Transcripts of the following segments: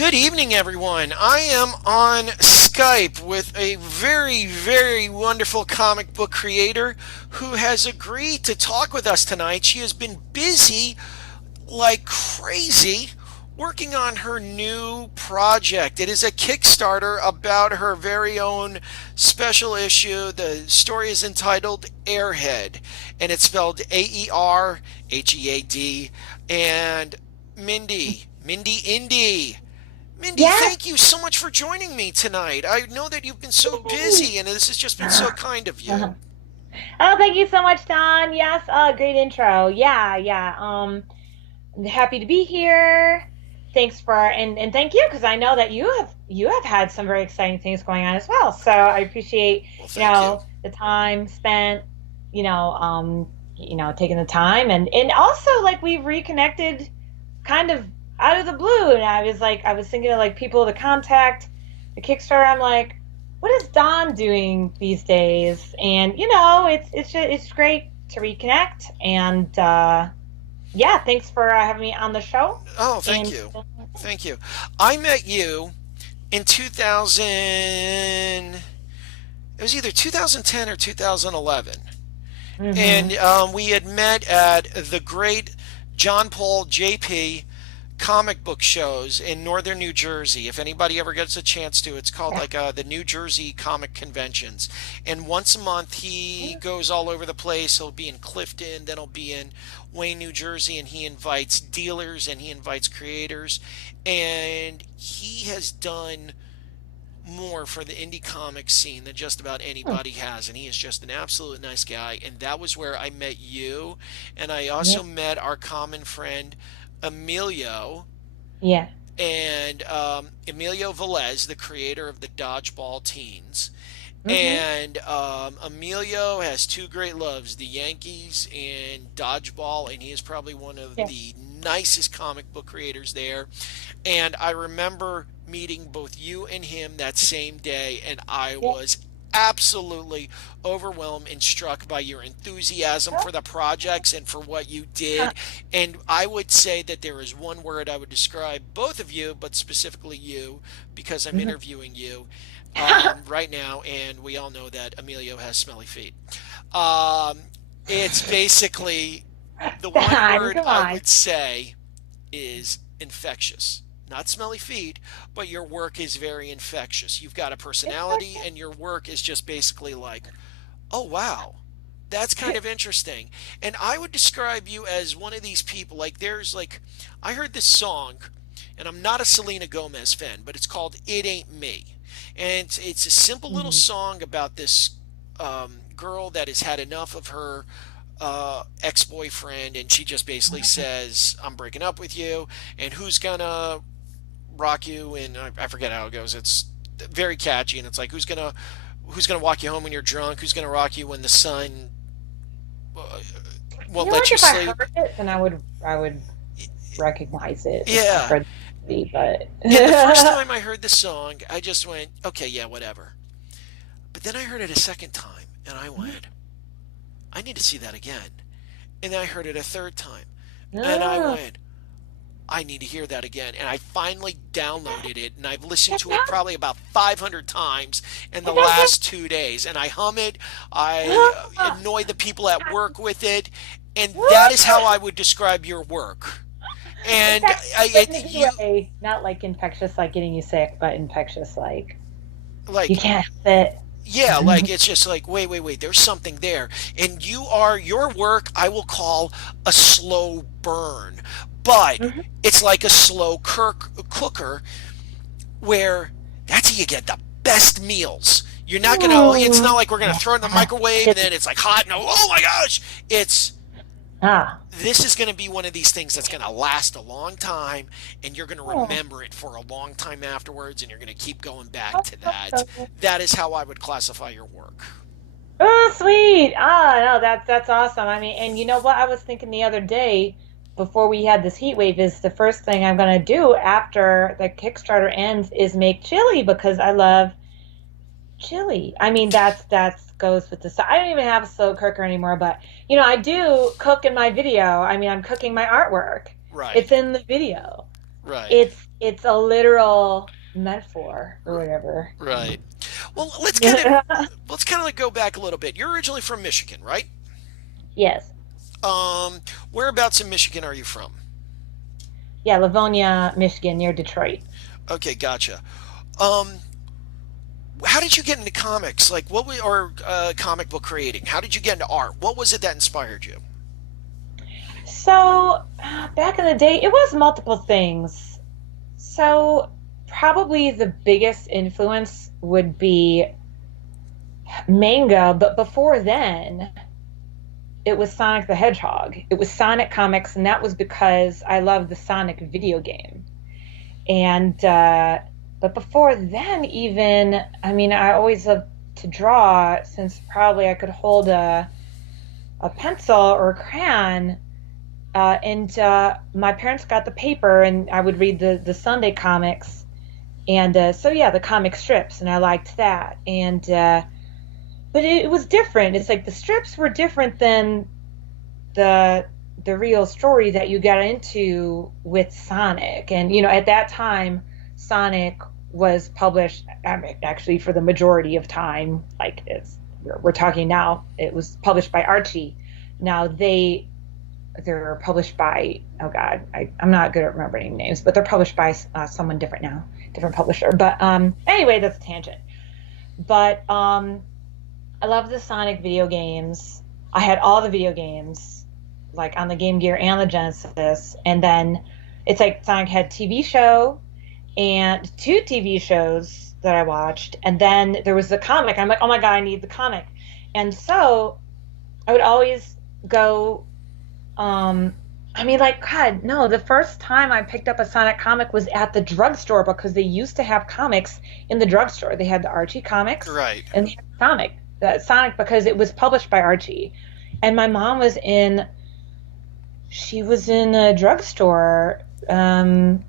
Good evening, everyone. I am on Skype with a very, very wonderful comic book creator who has agreed to talk with us tonight. She has been busy like crazy working on her new project. It is a Kickstarter about her very own special issue. The story is entitled Airhead, and it's spelled Aerhead. And Mindy Indy. Mindy, Yes. thank you so much for joining me tonight. I know that you've been so busy, and this has just been so kind of you. Oh, thank you so much, Don. Yes, great intro. Yeah. Happy to be here. Thanks for and thank you because I know that you have had some very exciting things going on as well. So I appreciate, Well, thank you. the time spent, taking the time and also like we've reconnected kind of out of the blue. And I was thinking of like people to contact the Kickstarter. I'm like, what is Don doing these days? And it's great to reconnect. And yeah, thanks for having me on the show. Oh, thank And you. Thank you. I met you in 2000, it was either 2010 or 2011. And hmm we had met at the great John Paul JP comic book shows in northern New Jersey. If anybody ever gets a chance to, it's called like the New Jersey Comic Conventions. And once a month, he goes all over the place. He'll be in Clifton, then he'll be in Wayne, New Jersey, and he invites dealers and he invites creators. And he has done more for the indie comic scene than just about anybody has, and he is just an absolute nice guy. And that was where I met you, and I yeah, also met our common friend Emilio, yeah. and Emilio Velez, the creator of the Dodgeball Teens. hmm And Emilio has two great loves, the Yankees and dodgeball, and he is probably one of yeah. the nicest comic book creators there. And I remember meeting both you and him that same day, and I Yeah. was absolutely overwhelmed and struck by your enthusiasm for the projects and for what you did. And I would say that there is one word I would describe both of you, but specifically you, because I'm Mhm. interviewing you right now, and we all know that Emilio has smelly feet. It's basically the one Don, word come I on. would say is infectious. Not smelly feet, but your work is very infectious. You've got a personality, and your work is just basically like, oh, wow, that's kind of interesting. And I would describe you as one of these people. Like, I heard this song, and I'm not a Selena Gomez fan, but it's called It Ain't Me. And it's a simple little Mhm. song about this girl that has had enough of her ex-boyfriend, and she just basically says, I'm breaking up with you, and who's gonna rock you? And I forget how it goes. It's very catchy, and it's like, who's gonna walk you home when you're drunk? Who's gonna rock you when the sun uh, I won't feel let like you if I sleep? heard it, then I would recognize it if I Yeah. heard the melody, but And the first time I heard the song, I just went, okay, yeah, whatever. But then I heard it a second time, and I went, I need to see that again. And then I heard it a third time, and I no. went, I need to hear that again. And I finally downloaded it, and I've listened to it probably about 500 times in the last 2 days. And I hum it, I annoy the people at work with it, and that is how I would describe your work. And Infectious, but in a good you, way. Not like infectious, like getting you sick, but infectious, like you like, can't help yeah, like it. it's just like, wait, there's something there. And your work, I will call a slow burn, but Mhm. it's like a slow cooker where that's how you get the best meals. You're not gonna, it's not Mm. like we're gonna throw it in the Yeah. microwave and then it's like hot and oh my gosh. It's, Ah. this is gonna be one of these things that's gonna last a long time, and you're gonna Oh. remember it for a long time afterwards, and you're gonna keep going back to that. That is how I would classify your work. Oh, sweet. Ah, no, that's awesome. I mean, and you know what? I was thinking the other day before we had this heat wave is the first thing I'm gonna do after the Kickstarter ends is make chili because I love chili. I mean, that's goes with the. I don't even have a slow cooker anymore, but I do cook in my video. I mean, I'm cooking my artwork. Right, It's in the video. Right. it's a literal metaphor or whatever. Right. Well, let's kind of like go back a little bit. You're originally from Michigan, right? Yes. Um, whereabouts in Michigan are you from? Yeah, Livonia, Michigan, near Detroit. Okay, gotcha. Um, how did you get into comics? Like, or comic book creating? How did you get into art? What was it that inspired you? So, back in the day, it was multiple things. So, probably the biggest influence would be manga, but before then, it was Sonic the Hedgehog. It was Sonic comics, and that was because I loved the Sonic video game. And but before then, even I mean, I always loved to draw since probably I could hold a pencil or a crayon. And My parents got the paper, and I would read the Sunday comics. And so yeah, the comic strips, and I liked that. And But it was different. It's like the strips were different than the the real story that you got into with Sonic. And at that time, Sonic was published. I mean, actually, for the majority of time, like we're talking now, it was published by Archie. Now they're published by, oh God, I'm not good at remembering names, but they're published by someone different now, different publisher. But anyway, that's a tangent. But I love the Sonic video games. I had all the video games, like on the Game Gear and the Genesis. And then it's like Sonic had TV show and two TV shows that I watched. And then there was the comic. I'm like, oh my God, I need the comic. And so I would always go, I mean, like, God, no, the first time I picked up a Sonic comic was at the drugstore because they used to have comics in the drugstore. They had the Archie comics Right. and they had Sonic because it was published by Archie. And my mom she was in a drugstore, and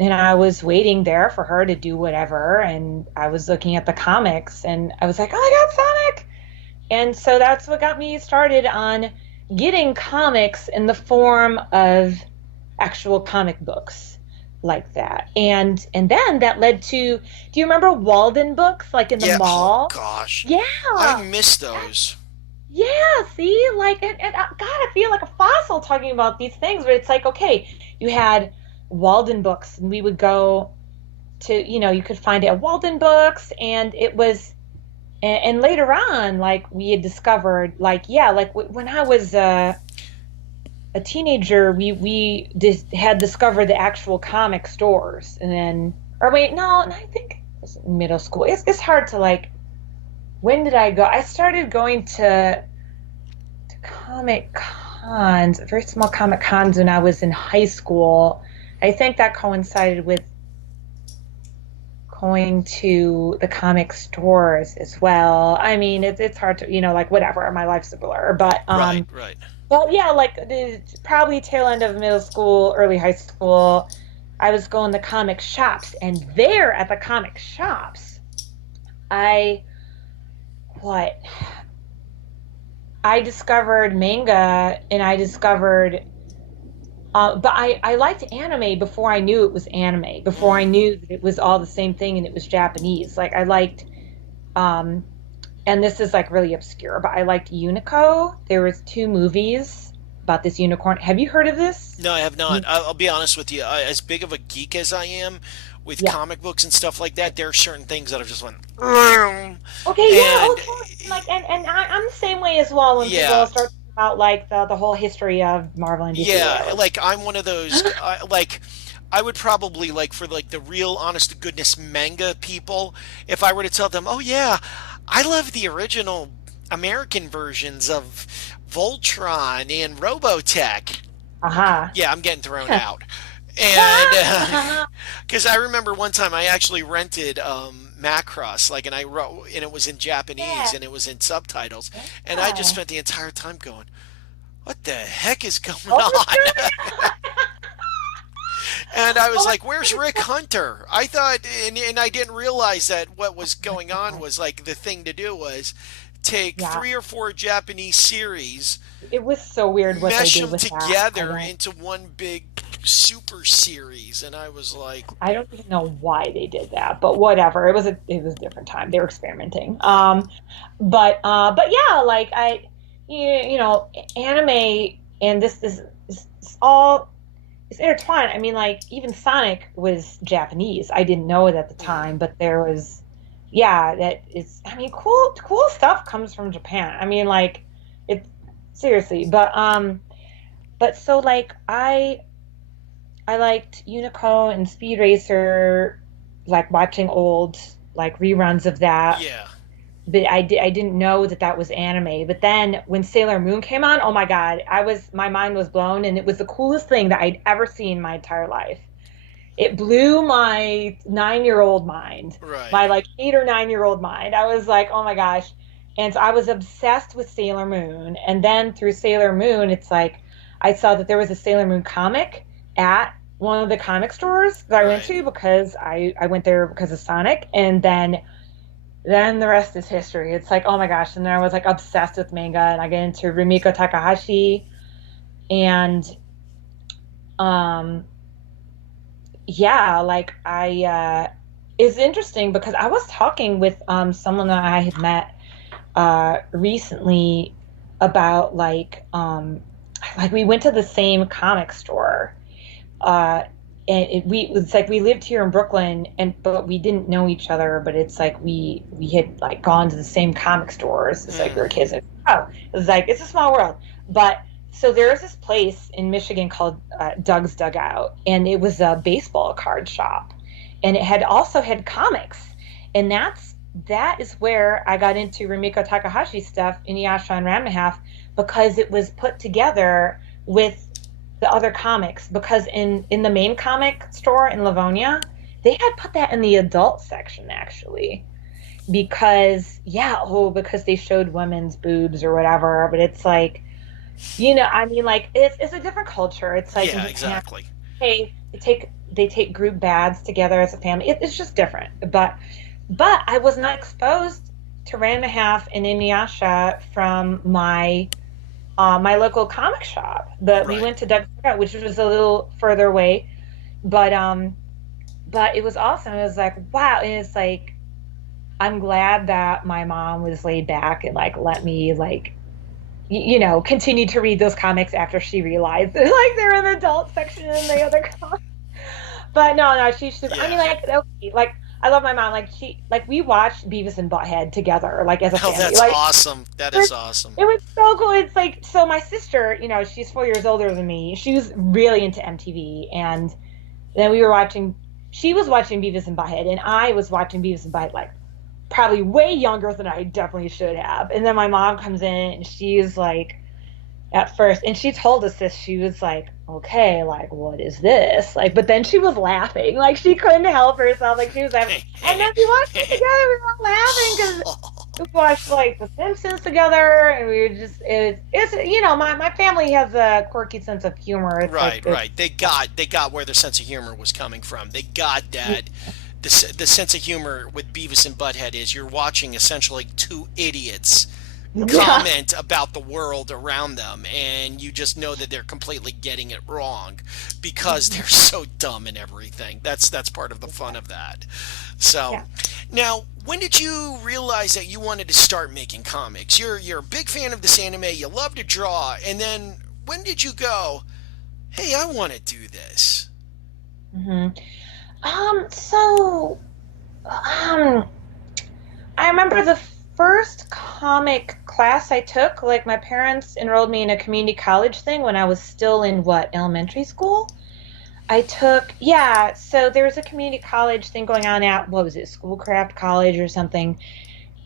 I was waiting there for her to do whatever. And I was looking at the comics and I was like, oh my God, Sonic. And so that's what got me started on getting comics in the form of actual comic books like that. And then that led to, do you remember Walden books like in the Yeah. Oh mall? gosh, I Yeah. miss those. Yeah, see, like, God, I feel like a fossil talking about these things, but it's like, okay, you had Walden books, and we would go to, you could find it at Walden Books, and it was, and later on, like, we had discovered, like, yeah, like, when I was a teenager, we just had discovered the actual comic stores, and then, or wait, no, and I think it was in middle school. It's hard to, like, when did I go? I started going to comic cons, very small comic cons when I was in high school. I think that coincided with going to the comic stores as well. I mean, it's hard to, like whatever, my life's a blur, Right. Right. but yeah, like probably tail end of middle school, early high school, I was going to comic shops, and there at the comic shops, I what I discovered manga, and I discovered, but I liked anime before I knew it was anime, before I Mm. knew that it was all the same thing and it was Japanese. Like I liked, um, and this is like really obscure, but I liked Unico. There was two movies about this unicorn. Have you heard of this? No, I have not. I'll be honest with you. As big of a geek as I am with Yeah. comic books and stuff like that, there are certain things that have just went, "Mm." Okay. Yeah. And Oh, totally. Like, and I'm the same way as well when people yeah, start talking about like the whole history of Marvel and DC or yeah, whatever. like I'm one of those, like I would probably like for like the real honest to goodness manga people, if I were to tell them, "Oh yeah, I love the original American versions of Voltron and Robotech." Aha. Yeah, I'm getting thrown out. And because I remember one time I actually rented Macross, like, and I wrote, and it was in Yeah. Japanese and it was in subtitles, and I just Yeah. spent the entire time going, "What the heck is going Oh my on?" God. And I was Oh my like, "Where's God. Rick Hunter?" I thought, and I didn't realize that what was going on was like the thing to do was take Yeah. 3 or 4 Japanese series, It was so weird what they mesh did them with that. I together don't. into one big. super series, and I was like, I don't even know why they did that, but whatever. It was a different time. They were experimenting. yeah, But yeah, like you know, anime and this all is intertwined. I mean, like even Sonic was Japanese. I didn't know it at the mm, time, but there was, yeah, that is. I mean, cool stuff comes from Japan. I mean, like it's seriously, but so like I liked Unico and Speed Racer, like watching old like reruns of that. yeah, But I didn't know that that was anime. But then when Sailor Moon came on, oh my God, my mind was blown, and it was the coolest thing that I'd ever seen in my entire life. It blew my 9 year old mind, right, my like 8 or 9 year old mind. I was like, oh my gosh. And so I was obsessed with Sailor Moon. And then through Sailor Moon, it's like I saw that there was a Sailor Moon comic at one of the comic stores that I went right. to because I went there because of Sonic. And then the rest is history. It's like, oh my gosh. And then I was like obsessed with manga, and I get into Rumiko Takahashi, and um yeah, like it's interesting because I was talking with someone that I had met recently about like we went to the same comic store, uh and it's like we lived here in Brooklyn, and but we didn't know each other, but it's like we had like gone to the same comic stores. It's like we Mm, were kids. Oh, it was like it's a small world. But so there was this place in Michigan called Doug's Dugout, and it was a baseball card shop, and it had also had comics, and that is where I got into Rumiko Takahashi stuff, Inuyasha and Ranma because it was put together with the other comics. Because in the main comic store in Livonia, they had put that in the adult section actually, because yeah, oh, because they showed women's boobs or whatever. But it's like, I mean, like it's a different culture. It's like in yeah, Japan, exactly. hey, they take group baths together as a family. It's just different. But I was not exposed to Ranma and Inuyasha from my local comic shop. But we Right. went to Doug's Sprout, which was a little further away. But it was awesome. It was like wow, and it's like I'm glad that my mom was laid back and like let me like continue to read those comics after she realized that like they're in the adult section and the other comics. But no, she's super. I mean, Yeah. like okay, like I love my mom. Like we watched Beavis and Butthead together, like as a Oh, family. that's Like awesome. That it was, is awesome. it was so cool. It's like so my sister, she's 4 years older than me. She was really into MTV, and then we were watching. She was watching Beavis and Butthead, and I was watching Beavis and Butthead like probably way younger than I definitely should have. And then my mom comes in, and she's like, at first, and she told us this, she was like, okay, like what is this, like, but then she was laughing, like she couldn't help herself, like she was laughing. And then we watched it together, we were all laughing because we watched like The Simpsons together, and we were just it's my family has a quirky sense of humor. It's like Right, right. They got where their sense of humor was coming from. They got that the sense of humor with Beavis and Butthead is you're watching essentially two idiots yeah, comment about the world around them, and you just know that they're completely getting it wrong because they're so dumb and everything. That's part of the fun of that. So yeah. now, when did you realize that you wanted to start making comics? You're a big fan of this anime, you love to draw, and then when did you go, hey, I want to do this? hmm so um I remember the first comic class I took, like my parents enrolled me in a community college thing when I was still in elementary school. I took, yeah, so there was a community college thing going on at, what was it, Schoolcraft College or something.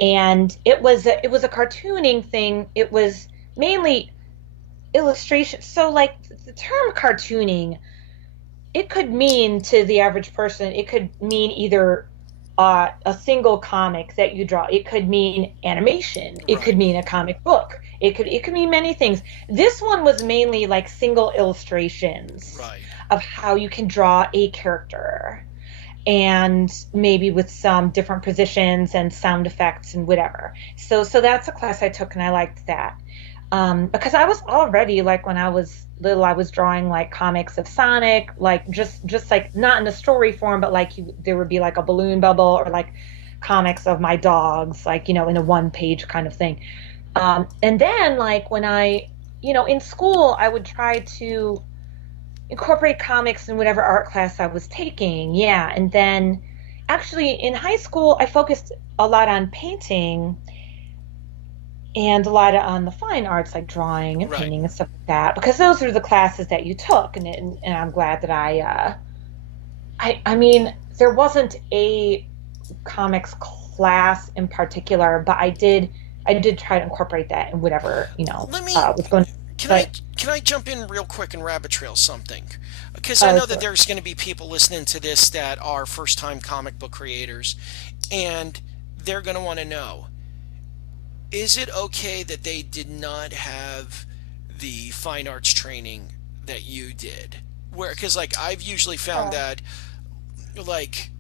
And it was a cartooning thing. It was mainly illustration. So like the term cartooning, it could mean to the average person, it could mean either a single comic that you draw. It could mean animation. It could Right, mean a comic book. It could mean many things. This one was mainly like single illustrations right. of how you can draw a character, and maybe with some different positions and sound effects and whatever. So that's a class I took, and I liked that. Because I was already like when I was little, I was drawing like comics of Sonic, like just like not in a story form, but like there would be like a balloon bubble or like comics of my dogs, like in a one page kind of thing. And then like when in school, I would try to incorporate comics in whatever art class I was taking. Yeah, and then actually in high school, I focused a lot on painting and a lot on the fine arts like drawing and Right. painting and stuff like that because those are the classes that you took and I'm glad that I mean there wasn't a comics class in particular but I did try to incorporate that in whatever Let me was going can I but can I jump in real quick and rabbit trail something? Because I know that sure. there's going to be people listening to this that are first-time comic book creators, and they're going to want to know, is it okay that they did not have the fine arts training that you did? Where, because like I've usually found Oh, that, like,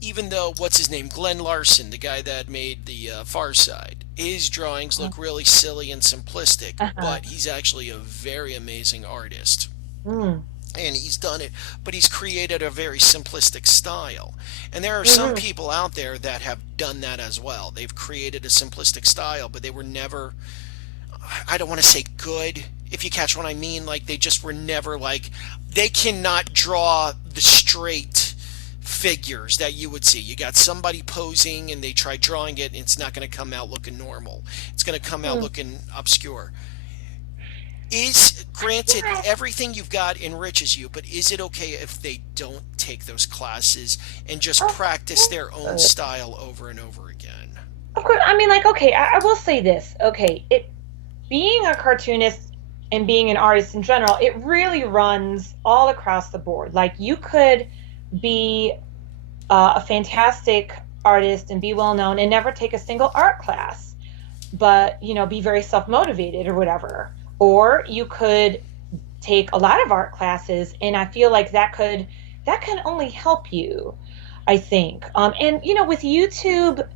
even though what's his name, Glenn Larson, the guy that made the Far Side, his drawings look really silly and simplistic, uh-huh. but he's actually a very amazing artist. Mm. And he's done it, but he's created a very simplistic style. And there are some Hmm. people out there that have done that as well. They've created a simplistic style, but they were never, I don't want to say good, if you catch what I mean. Like, they just were never like, they cannot draw the straight figures that you would see. You got somebody posing and they try drawing it, and it's not going to come out looking normal. It's going to come out Hmm. looking obscure. Is granted Yeah, everything you've got enriches you, but is it okay if they don't take those classes and just of practice their own course. style over and over again? Of course, I mean, like, okay, I will say this. Okay, it being a cartoonist and being an artist in general, it really runs all across the board. Like, you could be a fantastic artist and be well known and never take a single art class, but be very self motivated or whatever. Or you could take a lot of art classes, and I feel like that can only help you. I think, and with YouTube,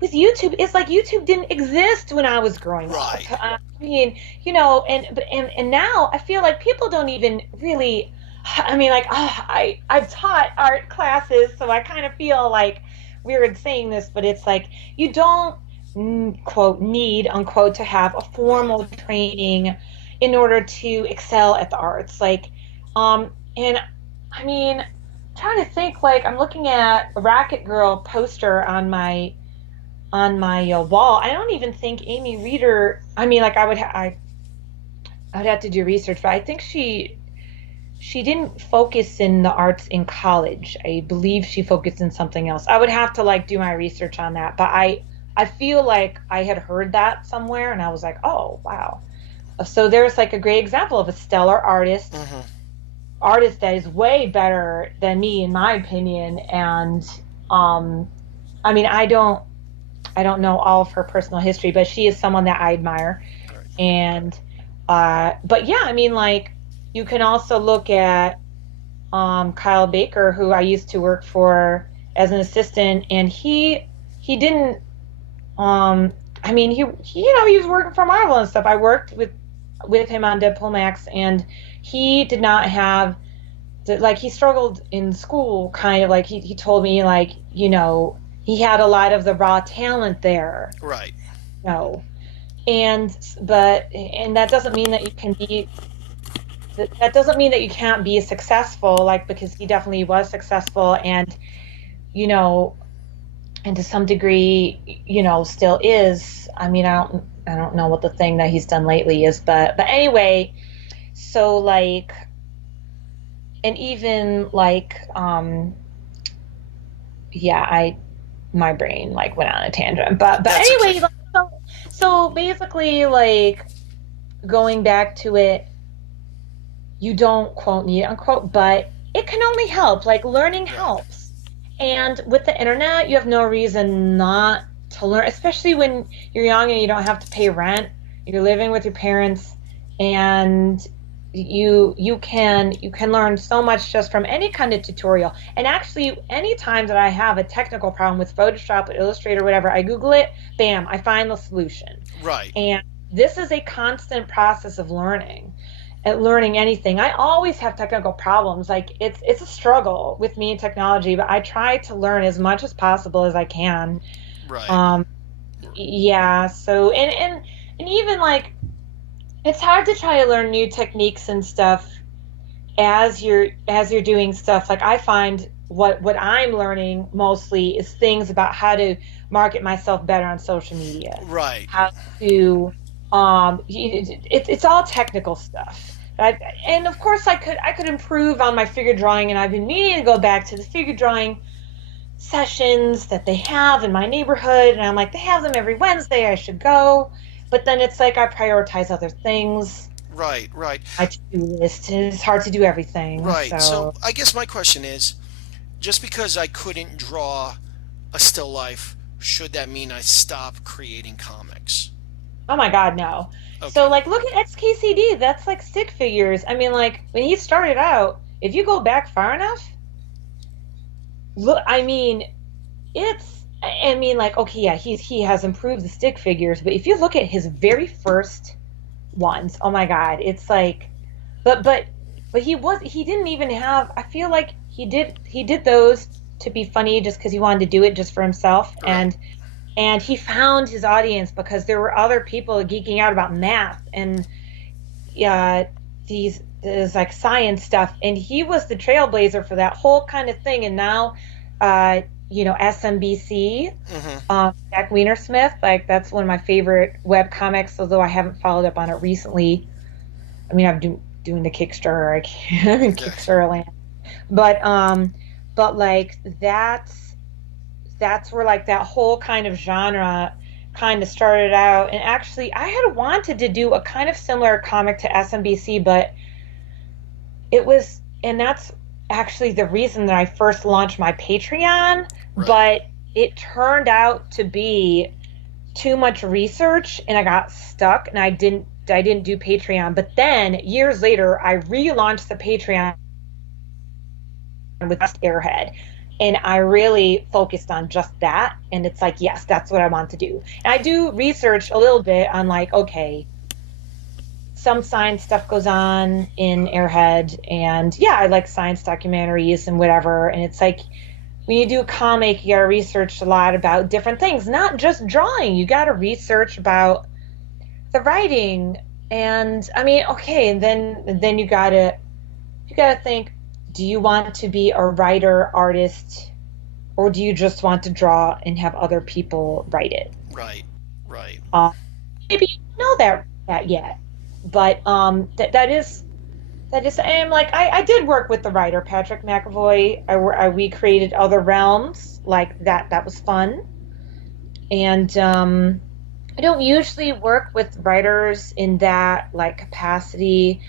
it's like YouTube didn't exist when I was growing up. Right. I mean, and now I feel like people don't even really. I mean, like I've taught art classes, so I kind of feel like weird saying this, but it's like you don't quote need unquote to have a Right. formal training in order to excel at the arts. And I mean, trying to think like I'm looking at a Racket Girl poster on my wall. I don't even think Amy Reeder. I mean, like I'd have to do research, but I think she didn't focus in the arts in college. I believe she focused in something else. I would have to like do my research on that, but I feel like I had heard that somewhere, and I was like, oh wow. So there's like a great example of a stellar Hmm. artist that is way better than me in my opinion, and um, I mean I don't know all of her personal history, but she is someone that I admire. Right. And but yeah, I mean like you can also look at Kyle Baker, who I used to work for as an assistant, and he didn't I mean he was working for Marvel and stuff. I worked with him on Deadpool Max, and he did not have like he struggled in school kind of like he told me like he had a lot of the raw talent there. Right. No. And that doesn't mean that that doesn't mean that you can't be successful, like because he definitely was successful, and you know and to some degree still is. I mean, I don't know what the thing that he's done lately is, but anyway, so like, and even like yeah, my brain like went on a tangent, but That's okay. anyway, like, so basically like going back to it, you don't quote need unquote, but it can only help. Like learning Right. helps. And with the internet, you have no reason not to learn, especially when you're young and you don't have to pay rent. You're living with your parents, and you can learn so much just from any kind of tutorial. And actually, any time that I have a technical problem with Photoshop or Illustrator or whatever, I Google it, bam, I find the solution. Right. And this is a constant process of learning, at learning anything. I always have technical problems. Like it's a struggle with me and technology, but I try to learn as much as possible as I can. Right. Um, yeah, so and even like it's hard to try to learn new techniques and stuff as you're doing stuff. Like I find what I'm learning mostly is things about how to market myself better on social media, Right. how to it's all technical stuff. And of course I could improve on my figure drawing, and I've been meaning to go back to the figure drawing sessions that they have in my neighborhood, and I'm like, they have them every Wednesday, I should go. But then it's like I prioritize other things. Right. Right. My to-do list is hard to do everything. Right. So So, I guess my question is, just because I couldn't draw a still life, should that mean I stop creating comics? oh my God, no. So, Okay. like, look at XKCD. That's like stick figures. I mean, like, when he started out, if you go back far enough, look, I mean, I mean, like, okay, yeah, he has improved the stick figures, but if you look at his very first ones, oh my God, it's like, but, but, but he didn't even have, I feel like he did those to be funny just because he wanted to do it just for himself. Right. And he found his audience because there were other people geeking out about math and these this like science stuff, and he was the trailblazer for that whole kind of thing. And now SMBC, Mm-hmm. Jack Wienersmith, like that's one of my favorite web comics, although I haven't followed up on it recently. I mean, doing the Kickstarter, I can't, I'm in Okay. Kickstarter land. But like that's where like that whole kind of genre kind of started out. And actually, I had wanted to do a kind of similar comic to SMBC, but and that's actually the reason that I first launched my Patreon. Right. But it turned out to be too much research, and I got stuck, and I didn't do Patreon. But then years later, I relaunched the Patreon with just Airhead. And I really focused on just that. And it's like, yes, that's what I want to do. And I do research a little bit on like, okay, some science stuff goes on in Airhead. And yeah, I like science documentaries and whatever. And it's like when you do a comic, you gotta research a lot about different things, not just drawing. You gotta research about the writing. And I mean, okay, and then you gotta think, do you want to be a writer, artist, or do you just want to draw and have other people write it? Right. Right. Uh, Maybe you don't know that yet, but that is. And like I did work with the writer Patrick McAvoy. We created Other Realms like that. That was fun, and I don't usually work with writers in that like capacity,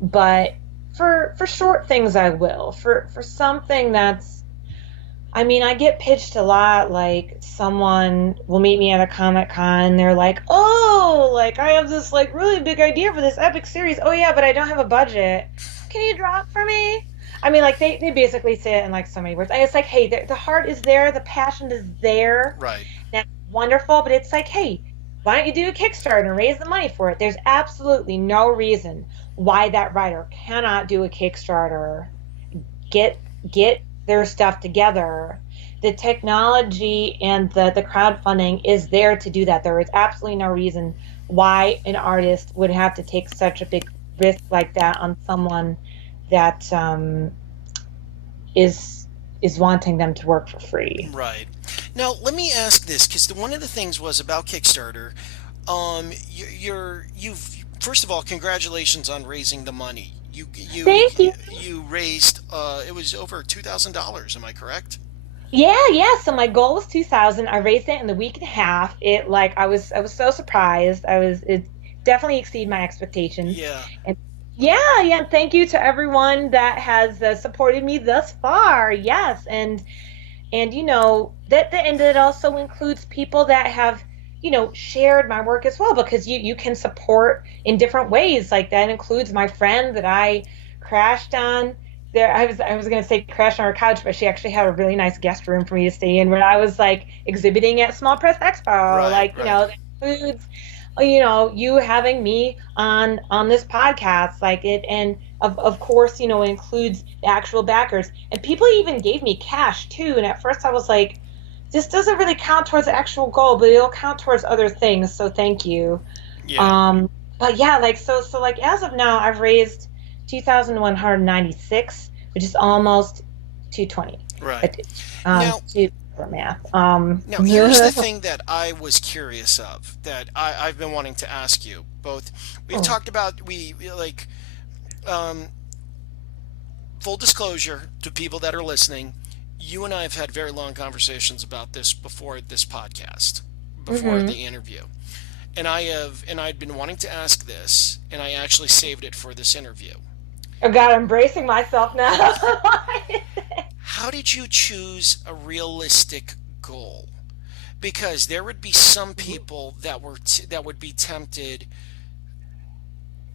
but for short things I will. For something that's, I mean, I get pitched a lot. Like someone will meet me at a Comic Con. They're like, "Oh, like I have this like really big idea for this epic series. Oh yeah, but I don't have a budget. Can you draw it for me?" I mean, like they basically say it in like so many words. And it's like, hey, the heart is there, the passion is there. Right. That's wonderful. But it's like, hey, why don't you do a Kickstarter and raise the money for it? There's absolutely no reason why that writer cannot do a Kickstarter, get get their stuff together. The technology and the crowdfunding is there to do that. There is absolutely no reason why an artist would have to take such a big risk like that on someone that is wanting them to work for free. Right. Now, let me ask this, because one of the things was about Kickstarter. You've first of all, congratulations on raising the money. Thank you. You raised it was over $2,000. Am I correct? Yeah, yeah. So my goal was 2,000. I raised it in the week and a half. It like I was so surprised. It definitely exceeded my expectations. Yeah. And yeah, yeah. And thank you to everyone that has supported me thus far. Yes, and that and it also includes people that have shared my work as well, because you can support in different ways. Like that includes my friend that I crashed on there. I was gonna say crashed on her couch, but she actually had a really nice guest room for me to stay in when I was like exhibiting at Small Press Expo. Right. Like Right. that includes you having me on this podcast, like it, and of course, it includes the actual backers, and people even gave me cash too. And at first, I was like, this doesn't really count towards the actual goal, but it'll count towards other things. So thank you. Yeah, Um, but yeah, like so like as of now, I've raised 2,196, which is almost 220. right. Um, Now, to for math. Now, here's the thing that I was curious of that I've been wanting to ask you. Both we've talked about like um, full disclosure to people that are listening. You and I have had very long conversations about this before this podcast, before hmm the interview, and I'd been wanting to ask this, and I actually saved it for this interview. Oh God, I'm bracing myself now. How did you choose a realistic goal? Because there would be some people that would be tempted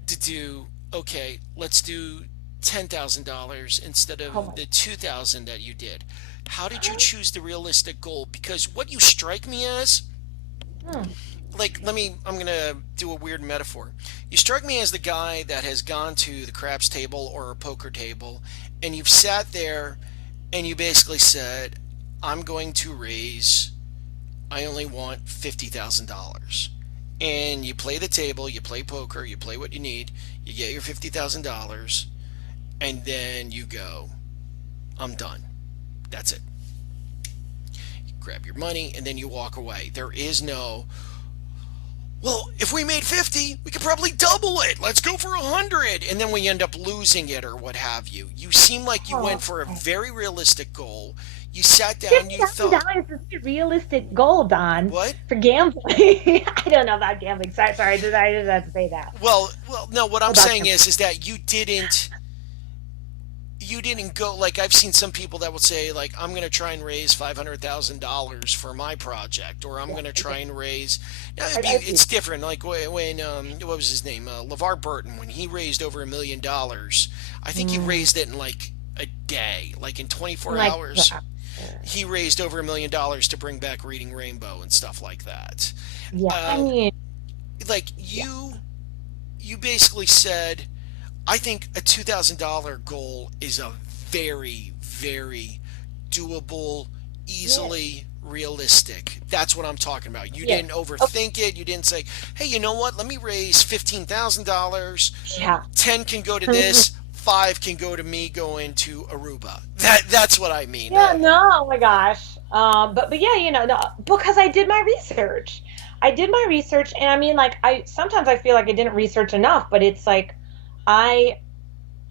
to do, okay, let's do $10,000 instead Oh of my the 2,000 that you did. How did you choose the realistic goal? Because what you strike me as, God. like, I'm going to do a weird metaphor. You strike me as the guy that has gone to the craps table or a poker table, and you've sat there and you basically said, I'm going to raise, I only want $50,000. And you play the table, you play poker, you play what you need, you get your $50,000, and then you go, I'm done. That's it. You grab your money and then you walk away. There is no, well, if we made 50, we could probably double it. Let's go for 100. And then we end up losing it or what have you. You seem like you went Oh, for a very realistic goal. You sat down, fifty you thousand thought, dollars is a realistic goal, Don, what? for gambling. I don't know about gambling. Sorry, I did have to say that. Well, no, what I'm About saying gambling. is that you didn't go like I've seen some people that will say like I'm going to try and raise $500,000 for my project or I'm Yeah, going to okay. try and raise now I see. it's different like when what was his name LeVar Burton when he raised over $1 million. I think he Mm, raised it in like a day, like in 24 like, hours he raised over $1 million to bring back Reading Rainbow and stuff like that. yeah, I uh, mean, like yeah, you basically said I think a $2,000 goal is a very, very doable, yeah, easily realistic. That's what I'm talking about. You yeah. didn't Oh, overthink it. You didn't say, hey, you know what? Let me raise $15,000. yeah. 10 can go to this. 5 can go to me going to Aruba. That's what I mean. Yeah, no, oh my gosh. But yeah, no, because I did my research. I did my research, and I mean, like, I sometimes I feel like I didn't research enough, but it's like I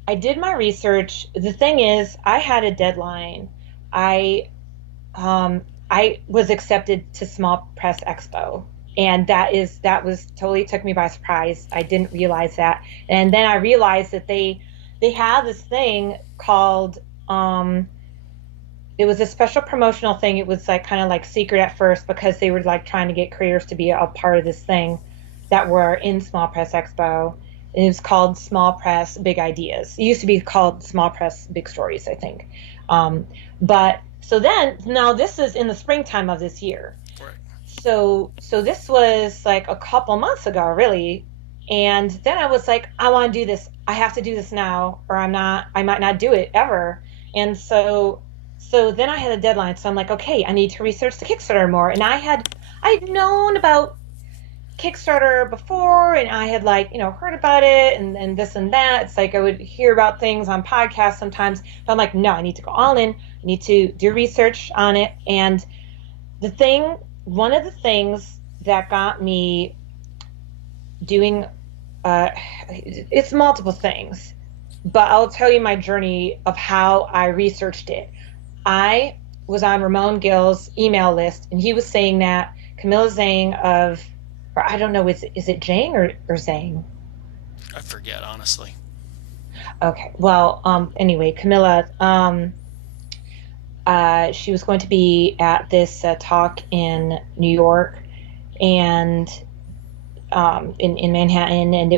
I did my research. The thing is, I had a deadline. I I was accepted to Small Press Expo, and that was totally took me by surprise. I didn't realize that, and then I realized that they have this thing called it was a special promotional thing. It was like kind of like secret at first because they were like trying to get creators to be a part of this thing that were in Small Press Expo. It was called Small Press Big Ideas. It used to be called Small Press Big Stories, I think. But so then now this is in the springtime of this year. Right. So this was like a couple months ago, really. And then I was like, I want to do this. I have to do this now, or I might not do it ever. And so then I had a deadline. So I'm like, okay, I need to research the Kickstarter more. And I'd known about Kickstarter before, and I had like, heard about it and this and that. It's like I would hear about things on podcasts sometimes, but I'm like, no, I need to go all in. I need to do research on it. And the thing, one of the things that got me doing, it's multiple things, but I'll tell you my journey of how I researched it. I was on Ramon Gill's email list, and he was saying that Camilla Zhang or I don't know, is it Zhang or Zhang? I forget, honestly. Okay, well, anyway, Camilla, she was going to be at this talk in New York, and in Manhattan, and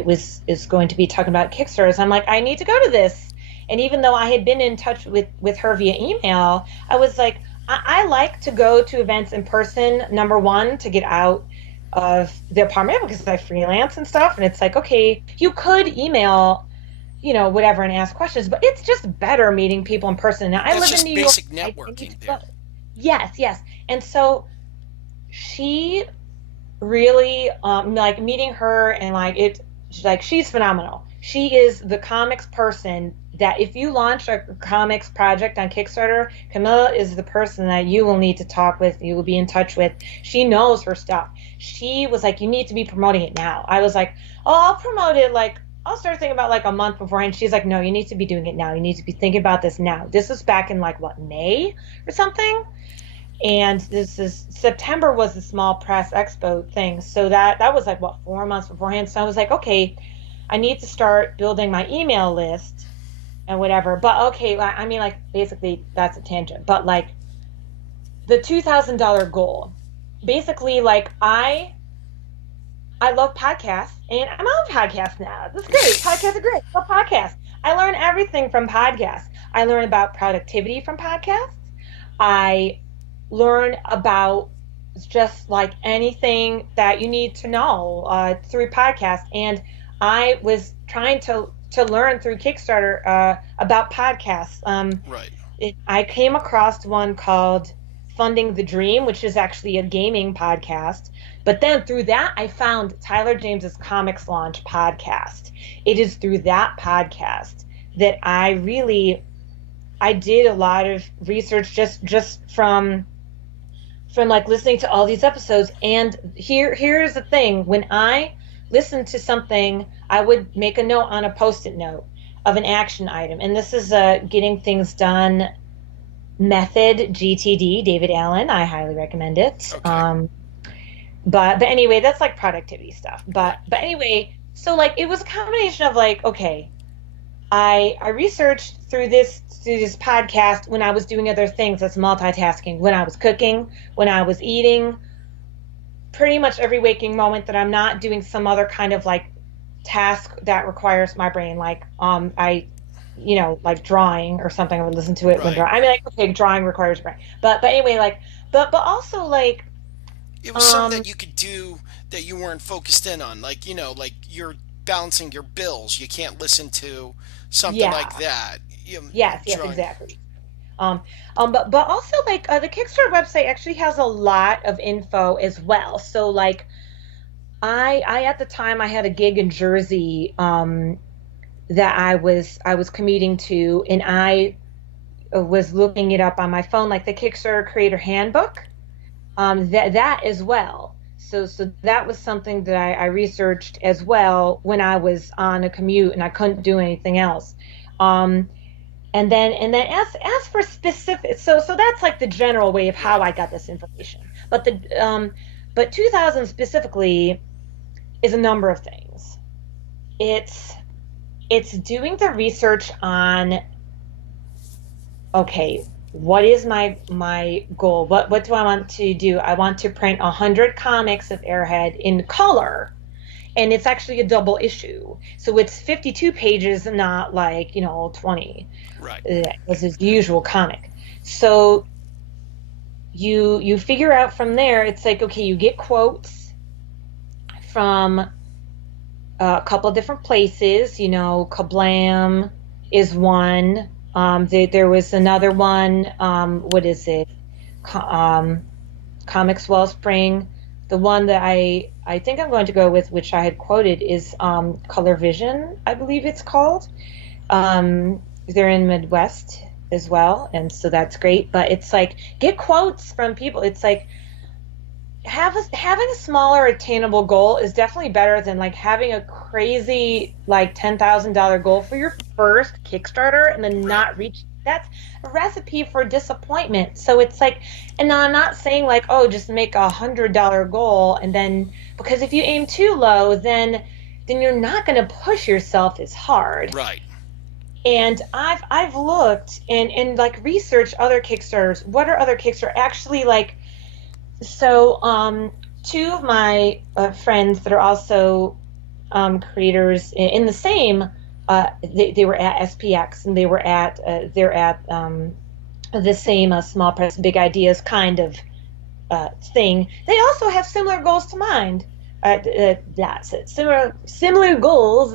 is going to be talking about Kickstarters. I'm like, I need to go to this. And even though I had been in touch with her via email, I was like, I like to go to events in person. Number one, to get out, of the apartment because I freelance and stuff. And it's like, okay, you could email, whatever and ask questions, but it's just better meeting people in person. Now, I That's live in just New York. basic I need to networking go. there. Yes, yes. And so she really like meeting her and like she's phenomenal. She is the comics person that if you launch a comics project on Kickstarter, Camilla is the person that you will need to talk with, you will be in touch with. She knows her stuff. She was like, you need to be promoting it now. I was like, oh, I'll promote it, like I'll start thinking about like a month beforehand. She's like, no, you need to be doing it now, you need to be thinking about this now. This was back in like what, May or something. And this is September was the small press expo thing, so that was like what, 4 months beforehand. So I was like, okay, I need to start building my email list and whatever. But okay, I mean, like basically that's a tangent, but like the $2,000 goal, basically, like I love podcasts and I'm on podcasts now. That's great. Podcasts are great. I love podcasts. I learn everything from podcasts. I learn about productivity from podcasts. I learn about just like anything that you need to know through podcasts. And I was trying to learn through Kickstarter about podcasts. Right. I came across one called Funding the Dream, which is actually a gaming podcast. But then through that, I found Tyler James's Comics Launch podcast. It is through that podcast that I did a lot of research just from like listening to all these episodes. And here's the thing: when I listened to something, I would make a note on a post-it note of an action item. And this is a getting things done method, GTD, David Allen. I highly recommend it. Okay. But anyway, that's like productivity stuff. Right. But anyway, so like it was a combination of like, okay, I researched through this podcast when I was doing other things. That's multitasking. When I was cooking, when I was eating, pretty much every waking moment that I'm not doing some other kind of like task that requires my brain. Like like drawing or something. I would listen to it when Right. drawing. I mean, like, okay, drawing requires brain, but anyway, like, but also like It was something um that you could do that you weren't focused in on. Like, like you're balancing your bills. You can't listen to something like yeah, that. yes, Drawing. exactly. Um, but also like the Kickstarter website actually has a lot of info as well. So like I at the time I had a gig in Jersey that I was commuting to, and I was looking it up on my phone, like the Kickstarter Creator Handbook, that as well. So that was something that I researched as well when I was on a commute and I couldn't do anything else. Um, and then as for specific, so that's like the general way of how Right. I got this information. But 2000 specifically is a number of things. It's it's doing the research on, okay, what is my goal? What do I want to do? I want to print 100 comics of Airhead in color, and it's actually a double issue. So it's 52 pages, not like 20, Right. as his usual comic. So you figure out from there. It's like, okay, you get quotes from a couple of different places. Kablam is one. There was another one. What is it? Comics Wellspring. The one that I think I'm going to go with, which I had quoted, is Color Vision, I believe it's called. They're in Midwest as well, and so that's great. But it's like, get quotes from people. It's like having a smaller attainable goal is definitely better than like having a crazy like $10,000 goal for your first Kickstarter and then Right. not reach. That's a recipe for disappointment. So it's like, and I'm not saying like, oh, just make $100 goal, and then, because if you aim too low, then you're not going to push yourself as hard. Right. And I've looked and like researched other Kickstarters. What are other Kickstarter actually like? So, two of my friends that are also creators in the same, they were at SPX, and they're at the same small press, big ideas kind of thing, they also have similar goals to mine. That's it. Similar goals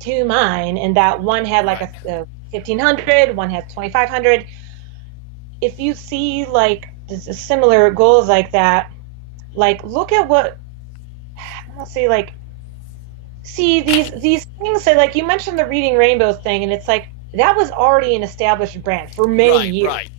to mine, and that one had like Right. a 1,500, one has 2,500. If you see like similar goals like that, like look at what I'll say, like see these things that, like you mentioned the Reading Rainbows thing, and it's like that was already an established brand for Right. Right.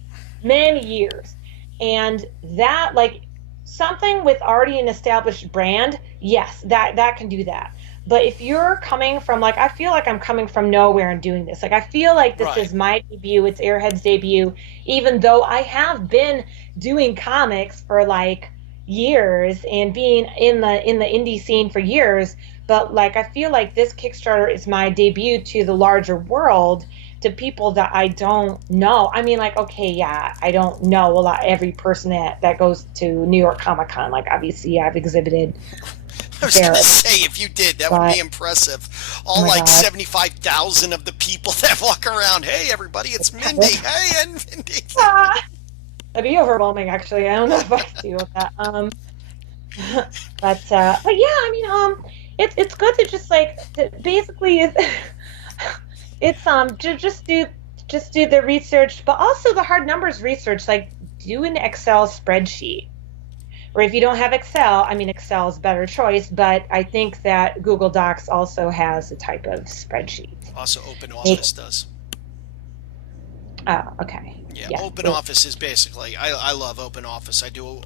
many years. And that, like, something with already an established brand, yes, that can do that. But if you're coming from, like, I feel like I'm coming from nowhere and doing this. Like, I feel like this Right. is my debut, it's Airhead's debut, even though I have been doing comics for like years and being in the indie scene for years. But like I feel like this Kickstarter is my debut to the larger world, to people that I don't know. I mean, like, okay, yeah, I don't know a lot, every person that goes to New York Comic Con. Like, obviously, I've exhibited I was gonna there, say, if you did, that would but be impressive. oh All my like God. 75,000 of the people that walk around. Hey, everybody, it's Mindy. Hey, and Mindy. Ah, that'd be overwhelming, actually. I don't know if I could deal with that. But yeah, I mean, it's good to just like basically it's just do the research, but also the hard numbers research. Like, do an Excel spreadsheet. Or if you don't have Excel, I mean, Excel is a better choice, but I think that Google Docs also has a type of spreadsheet. Also, Open Make, Office does. oh, okay. Yeah, Yeah. Open Office is basically. I love Open Office. I do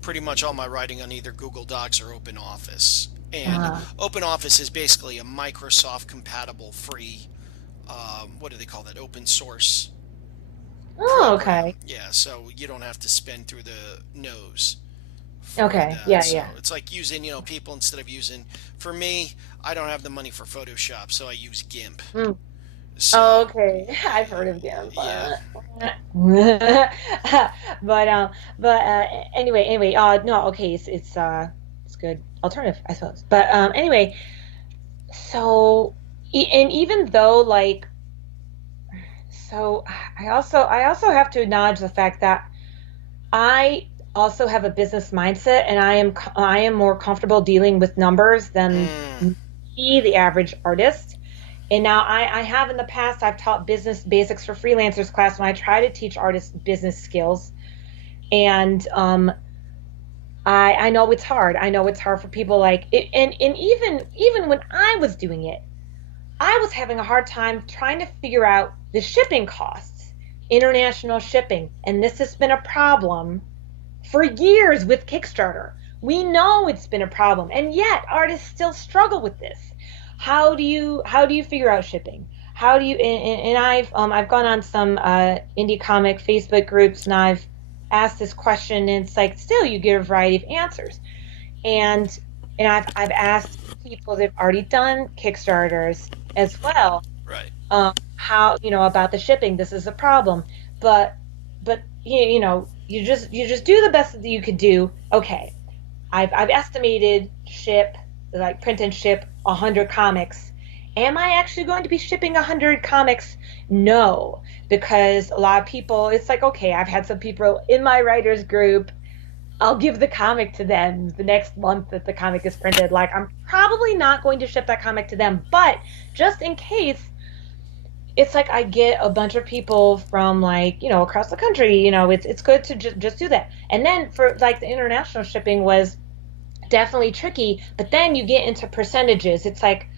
pretty much all my writing on either Google Docs or Open Office. And Uh, Open Office is basically a Microsoft compatible free, what do they call that? Open source oh, program. okay. Yeah, so you don't have to spend through the nose for Okay. that. Yeah, So yeah. it's like using, people instead of using, for me, I don't have the money for Photoshop, so I use GIMP. Mm. Oh, So, okay. I've heard of them, yeah. but but anyway, no, okay, it's good alternative, I suppose. But anyway, so and even though like so I also have to acknowledge the fact that I also have a business mindset, and I am more comfortable dealing with numbers than Mm, me, the average artist. And now I have in the past, I've taught business basics for freelancers class when I try to teach artists business skills. And I know it's hard. I know it's hard for people like it, and even when I was doing it, I was having a hard time trying to figure out the shipping costs, international shipping. And this has been a problem for years with Kickstarter. We know it's been a problem, and yet artists still struggle with this. How do you figure out shipping? How do you and I've gone on some indie comic Facebook groups, and I've asked this question, and it's like still you get a variety of answers. And I've asked people that've already done Kickstarters as well, right. how about the shipping. This is a problem, but you just do the best that you could do. Okay, I've estimated ship, like print and ship 100 comics. Am I actually going to be shipping 100 comics? No, because a lot of people, it's like, okay, I've had some people in my writers group, I'll give the comic to them the next month that the comic is printed. Like, I'm probably not going to ship that comic to them, but just in case, it's like I get a bunch of people from, like, across the country. It's good to just do that. And then for like the international shipping was definitely tricky, but then you get into percentages. It's like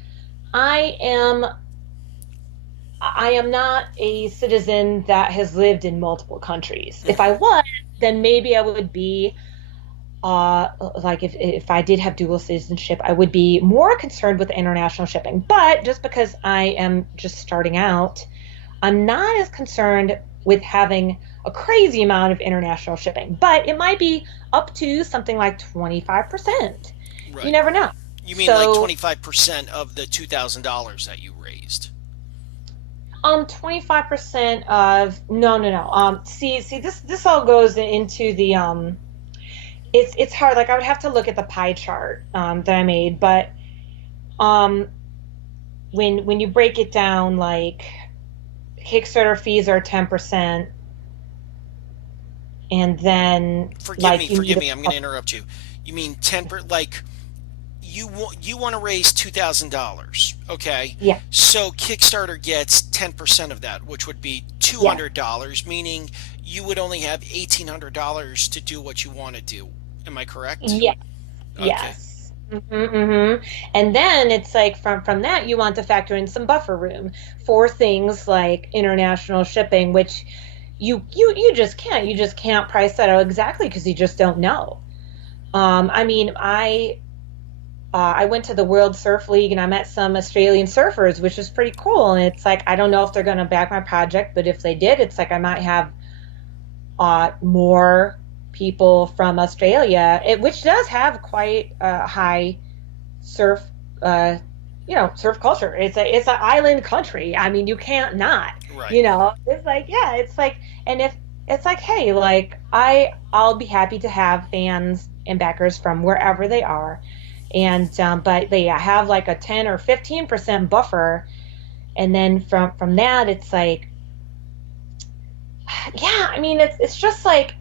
I am I am not a citizen that has lived in multiple countries. If I Hmm. was, then maybe I would be like if I did have dual citizenship, I would be more concerned with international shipping. But just because I am just starting out, I'm not as concerned with having a crazy amount of international shipping. But it might be up to something like 25%. You Right. never know. You mean like So 25% of the $2,000 that you raised? 25% of no. See, this all goes into the it's hard. Like, I would have to look at the pie chart that I made, but um when you break it down, like Kickstarter fees are 10%, and then like you need Forgive a me. I'm going to couple. interrupt you. You mean 10 like you want to raise $2,000, okay? Yeah. So Kickstarter gets 10% of that, which would be Yes. $200, meaning you would only have $1,800 to do what you want to do. Am I correct? Yes. Okay. Yes. And then it's like from that you want to factor in some buffer room for things like international shipping, which you just can't. You just can't price that out exactly because you just don't know. I mean, I went to the World Surf League and I met some Australian surfers, which is pretty cool. And it's like I don't know if they're going to back my project, but if they did, it's like I might have more people from Australia, which does have quite a high surf, uh, surf culture. It's an island country. I mean, you can't not. Right. It's like yeah, it's like and if it's like hey, like I'll be happy to have fans and backers from wherever they are, and but they have like a 10 or 15% buffer, and then from that it's like yeah, I mean it's just like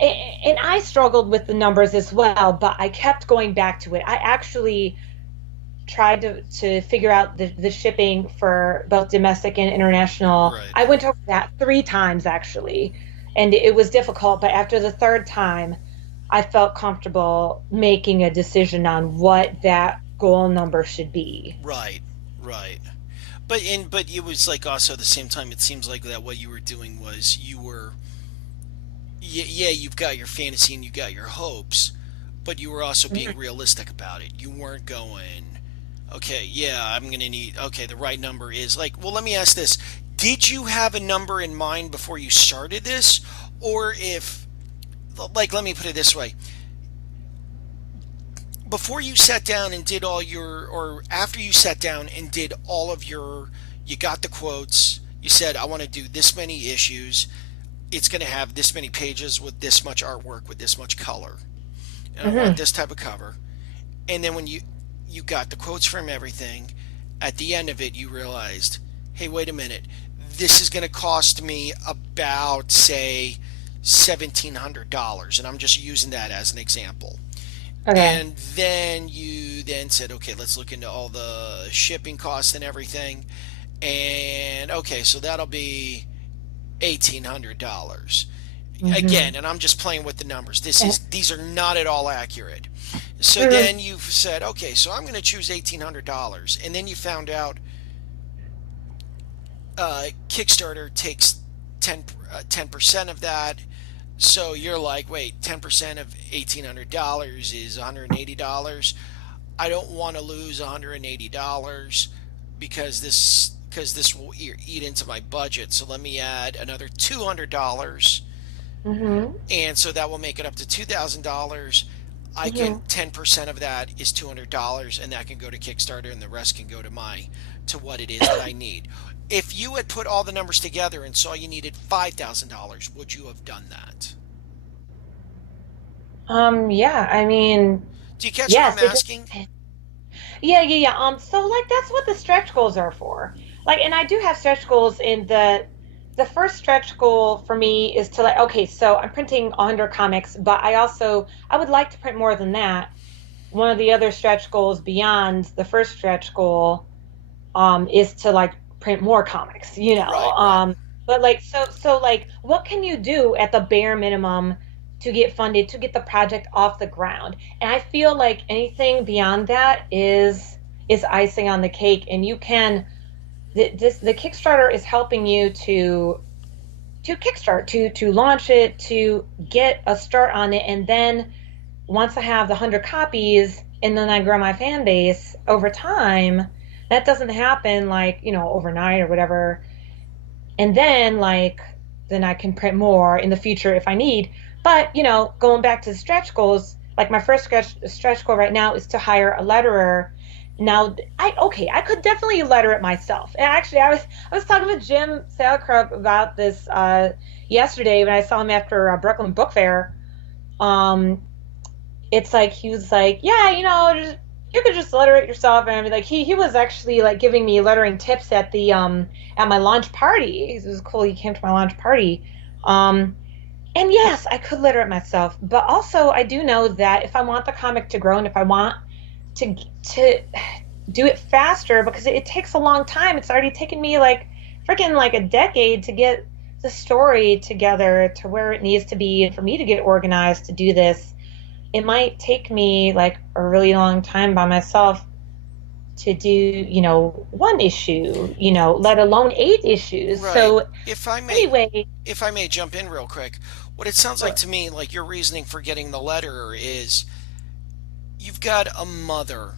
and I struggled with the numbers as well, but I kept going back to it. I actually tried to figure out the shipping for both domestic and international. Right. I went over that 3 times actually, and it was difficult. But after the third time, I felt comfortable making a decision on what that goal number should be. Right. Right. But it was like also at the same time it seems like that what you were doing was you were yeah, you've got your fantasy and you got your hopes, but you were also being Mhm. realistic about it. You weren't going, okay, yeah, I'm going to need, okay, the right number is like, well, let me ask this. Did you have a number in mind before you started this? Or if, like, let me put it this way. Before you sat down and did all your, or after you sat down and did all of your, you got the quotes, you said, I want to do this many issues, it's going to have this many pages with this much artwork, with this much color, and I want Mhm. this type of cover. And then when you got the quotes from everything, at the end of it you realized, hey, wait a minute, this is going to cost me about say $1,700, and I'm just using that as an example. Okay. And then you then said, okay, let's look into all the shipping costs and everything. And okay, so that'll be $1,800 Mhm. again, and I'm just playing with the numbers. These are not at all accurate. So Mhm. then you've said, okay, so I'm going to choose $1,800, and then you found out Kickstarter takes 10% of that. So you're like, wait, 10% of $1,800 is $180. I don't want to lose $180 because this will eat into my budget. So let me add another $200, Mhm. and so that will make it up to $2,000. I can Mhm. 10% of that is $200, and that can go to Kickstarter, and the rest can go to what it is that I need. If you had put all the numbers together and saw you needed $5,000, would you have done that? Yeah, I mean, Do you catch what I'm yes, it asking? yeah, yeah, yeah. So like that's what the stretch goals are for. Like, and I do have stretch goals in the first stretch goal for me is to like, okay, so I'm printing 100 comics, but I would like to print more than that. One of the other stretch goals beyond the first stretch goal is to like print more comics, Right, right. but like so like what can you do at the bare minimum to get funded to get the project off the ground? And I feel like anything beyond that is icing on the cake, and you can the Kickstarter is helping you to kickstart to launch it, to get a start on it, and then once I have the 100 copies and then I grow my fan base over time, that doesn't happen like, overnight or whatever. And then then I can print more in the future if I need. But, going back to the stretch goals, like my first stretch goal right now is to hire a letterer. Now, I could definitely letter it myself. And actually, I was talking with Jim Salacrop about this yesterday when I saw him after Brooklyn Book Fair. Um, it's like he was like, yeah, you could just letter it yourself. And I mean, like he was actually like giving me lettering tips at my launch party. It was cool. He came to my launch party. Um, And yes, I could litter it myself, but also I do know that if I want the comic to grow and if I want to do it faster because it takes a long time. It's already taken me like freaking like a decade to get the story together to where it needs to be and for me to get organized to do this. It might take me like a really long time by myself to do, one issue, let alone 8 issues. Right. So If I may, anyway, if I may jump in real quick, what it sounds like sure. to me, like your reasoning for getting the letter is you've got a mother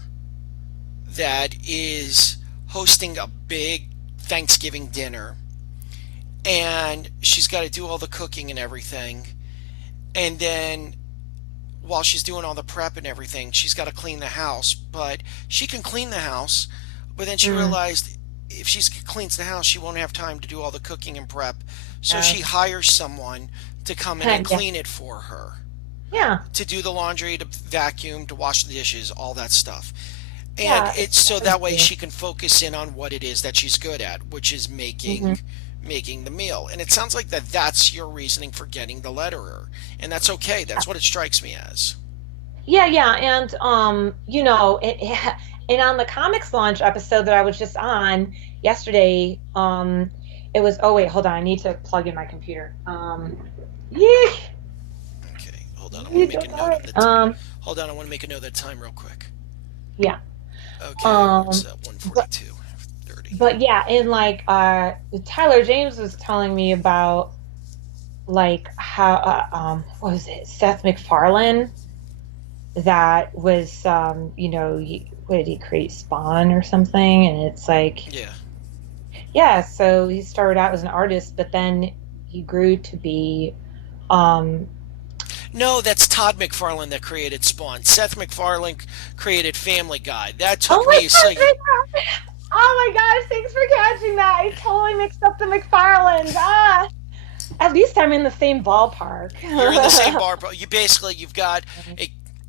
that is hosting a big Thanksgiving dinner and she's got to do all the cooking and everything. And then while she's doing all the prep and everything, she's got to clean the house. But she can clean the house, but then she Mm, realized if she cleans the house, she won't have time to do all the cooking and prep. So she yes. hires someone to come in and Yeah. clean it for her, Yeah. to do the laundry, to vacuum, to wash the dishes, all that stuff. And Yeah. it's so that way she can focus in on what it is that she's good at, which is Mhm. making the meal. And it sounds like that's your reasoning for getting the letterer. And that's okay. That's what it strikes me as. Yeah, yeah, and and on the comics launch episode that I was just on yesterday, it was. Oh wait, hold on, I need to plug in my computer. Yeesh, Okay, hold on. I want you to make a don't note know of it. hold on. I want to make a note of that time real quick. Yeah, Okay, where's um, that? but 142, 30. but yeah, and like Tyler James was telling me about like how what was it, Seth MacFarlane that was what did he create, Spawn or something, and it's like. Yeah. Yeah, so he started out as an artist, but then he grew to be um No, that's Todd McFarlane that created Spawn. Seth MacFarlane created Family Guy. That oh took my me so. gosh, oh my gosh, thanks for catching that. I totally mixed up the McFarlanes. At least I'm in the same ballpark. You're in the same bar. You've got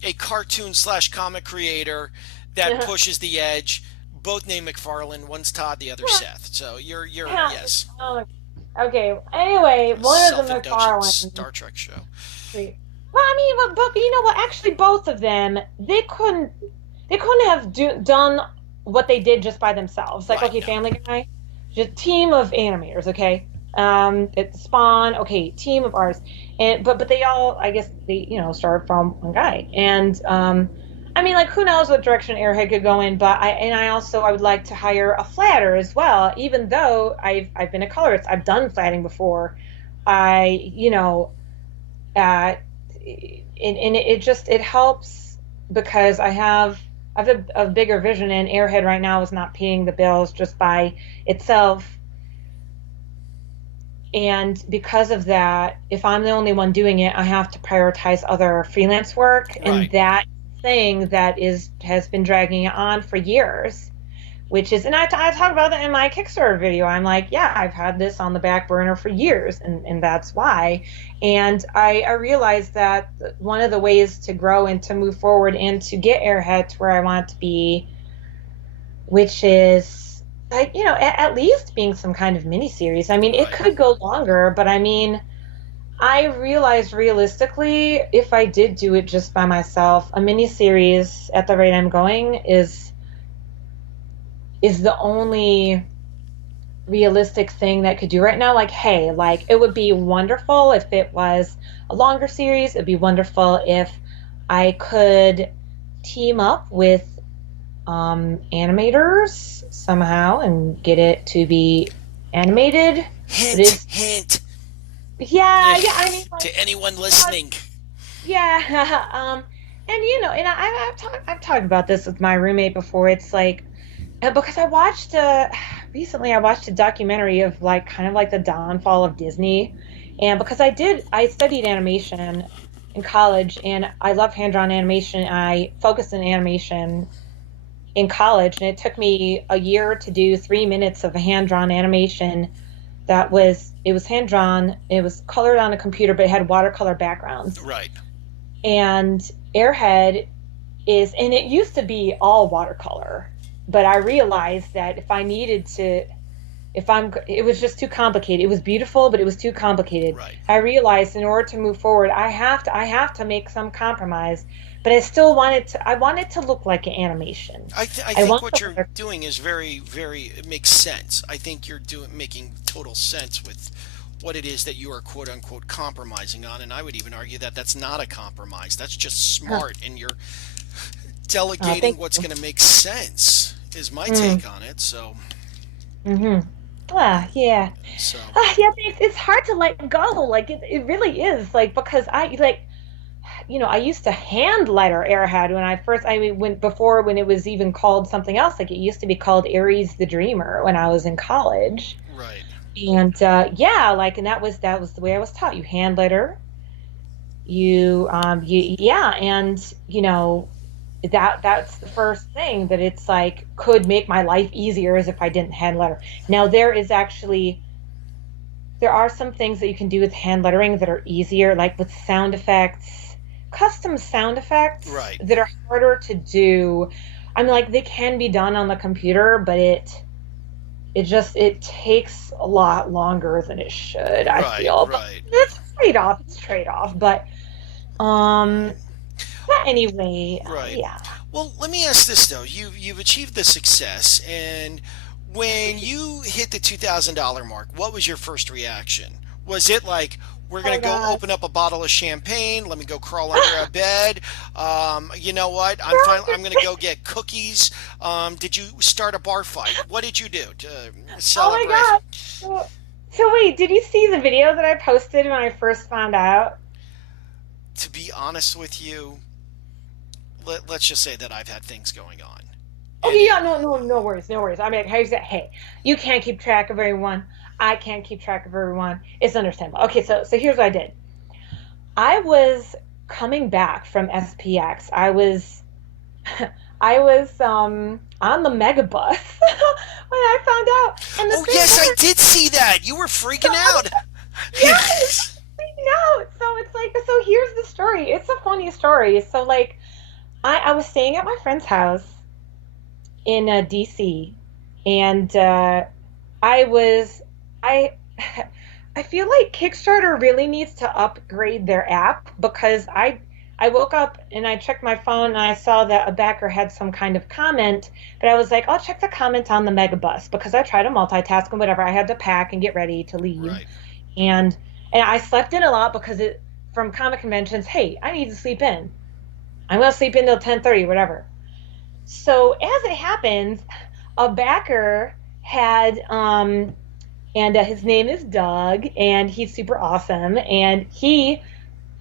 a cartoon slash comic creator that pushes the edge. Both named McFarlane. One's Todd, the other Seth. So you're Yeah. yes, Oh, okay. Anyway, a one of the self-indulgent McFarlanes. Star Trek show. Well, I mean, but you know what? Actually, both of them, they couldn't have done what they did just by themselves. Like, Right. okay, No. Family Guy, just team of animators, okay. It's Spawn, okay, team of artists, and but they all, I guess, they started from one guy, and I mean, like, who knows what direction Airhead could go in? But I would like to hire a flatter as well, even though I've been a colorist, I've done flatting before. I uh, and it helps because I have a bigger vision, and Airhead right now is not paying the bills just by itself. And because of that, if I'm the only one doing it, I have to prioritize other freelance work, and Right. that thing that is has been dragging it on for years, which is, and I talk about that in my Kickstarter video. I'm like, yeah, I've had this on the back burner for years, and that's why. And I realized that one of the ways to grow and to move forward and to get Airhead to where I want it to be, which is like, at least being some kind of mini series. I mean, it Right. could go longer, but I mean, I realized realistically, if I did do it just by myself, a mini series at the rate I'm going is the only realistic thing that could do right now. Like, hey, like, it would be wonderful if it was a longer series. It'd be wonderful if I could team up with animators somehow and get it to be animated. But Hint, it's, hint. yeah, yeah, I mean, like, To anyone uh, listening. yeah. And and I've talked about this with my roommate before. It's like, because I watched recently I watched a documentary of like kind of like the downfall of Disney, and because I studied animation in college, and I love hand drawn animation. I focused in animation in college, and it took me a year to do 3 minutes of hand drawn animation. It was hand drawn, it was colored on a computer, but it had watercolor backgrounds. Right. And Airhead and it used to be all watercolor, but I realized that if I needed to it was just too complicated. It was beautiful, but it was too complicated. Right. I realized in order to move forward, I have to make some compromise, but I want it to look like an animation. I I think want what you're the doing is very, it makes sense. I think you're doing making total sense with what it is that you are quote unquote compromising on, and I would even argue that that's not a compromise. That's just smart, and you're delegating thank what's you. going to make sense. Is my Mm, take on it. So, mm-hmm. Yeah. so Yeah, it's hard to let go. Like it really is. Like because I used to hand letter Airhead when I mean, when before when it was even called something else. Like it used to be called Aries the Dreamer when I was in college. right, And yeah, like, and that was the way I was taught. You hand letter, yeah, and that's the first thing that it's like could make my life easier as if I didn't hand letter. Now there are some things that you can do with hand lettering that are easier, like with sound effects, custom sound effects right, that are harder to do. I mean, like they can be done on the computer, but it takes a lot longer than it should, I right, feel. But right, it's trade-off. It's trade-off. Um right, but anyway, right. yeah. Well, let me ask this though. You've achieved the success, and when you hit the $2,000 mark, what was your first reaction? Was it like, we're gonna Oh go God. open up a bottle of champagne? Let me go crawl under a bed. You know what? I'm gonna go get cookies. Did you start a bar fight? What did you do to Oh my celebrate? God. So wait, did you see the video that I posted when I first found out? To be honest with you, let's just say that I've had things going on, and Okay, it yeah, no worries, no worries. I mean, how you say, hey, you can't keep track of everyone. I can't keep track of everyone. It's understandable. Okay, so here's what I did. I was coming back from SPX. I was on the megabus when I found out. And the oh thing yes, I is, did see that. You were so freaking I out. was, yes, I know. So it's like, so here's the story. It's a funny story. So like, I was staying at my friend's house in DC, and I was I I feel like Kickstarter really needs to upgrade their app because I woke up and I checked my phone and I saw that a backer had some kind of comment, but I was like, I'll check the comments on the Megabus because I tried to multitask and whatever. I had to pack and get ready to leave. Right. And I slept in a lot because it from comic conventions, hey, I need to sleep in. I'm gonna sleep in till 10:30, whatever. So as it happens, a backer had and his name is Doug, and he's super awesome. And he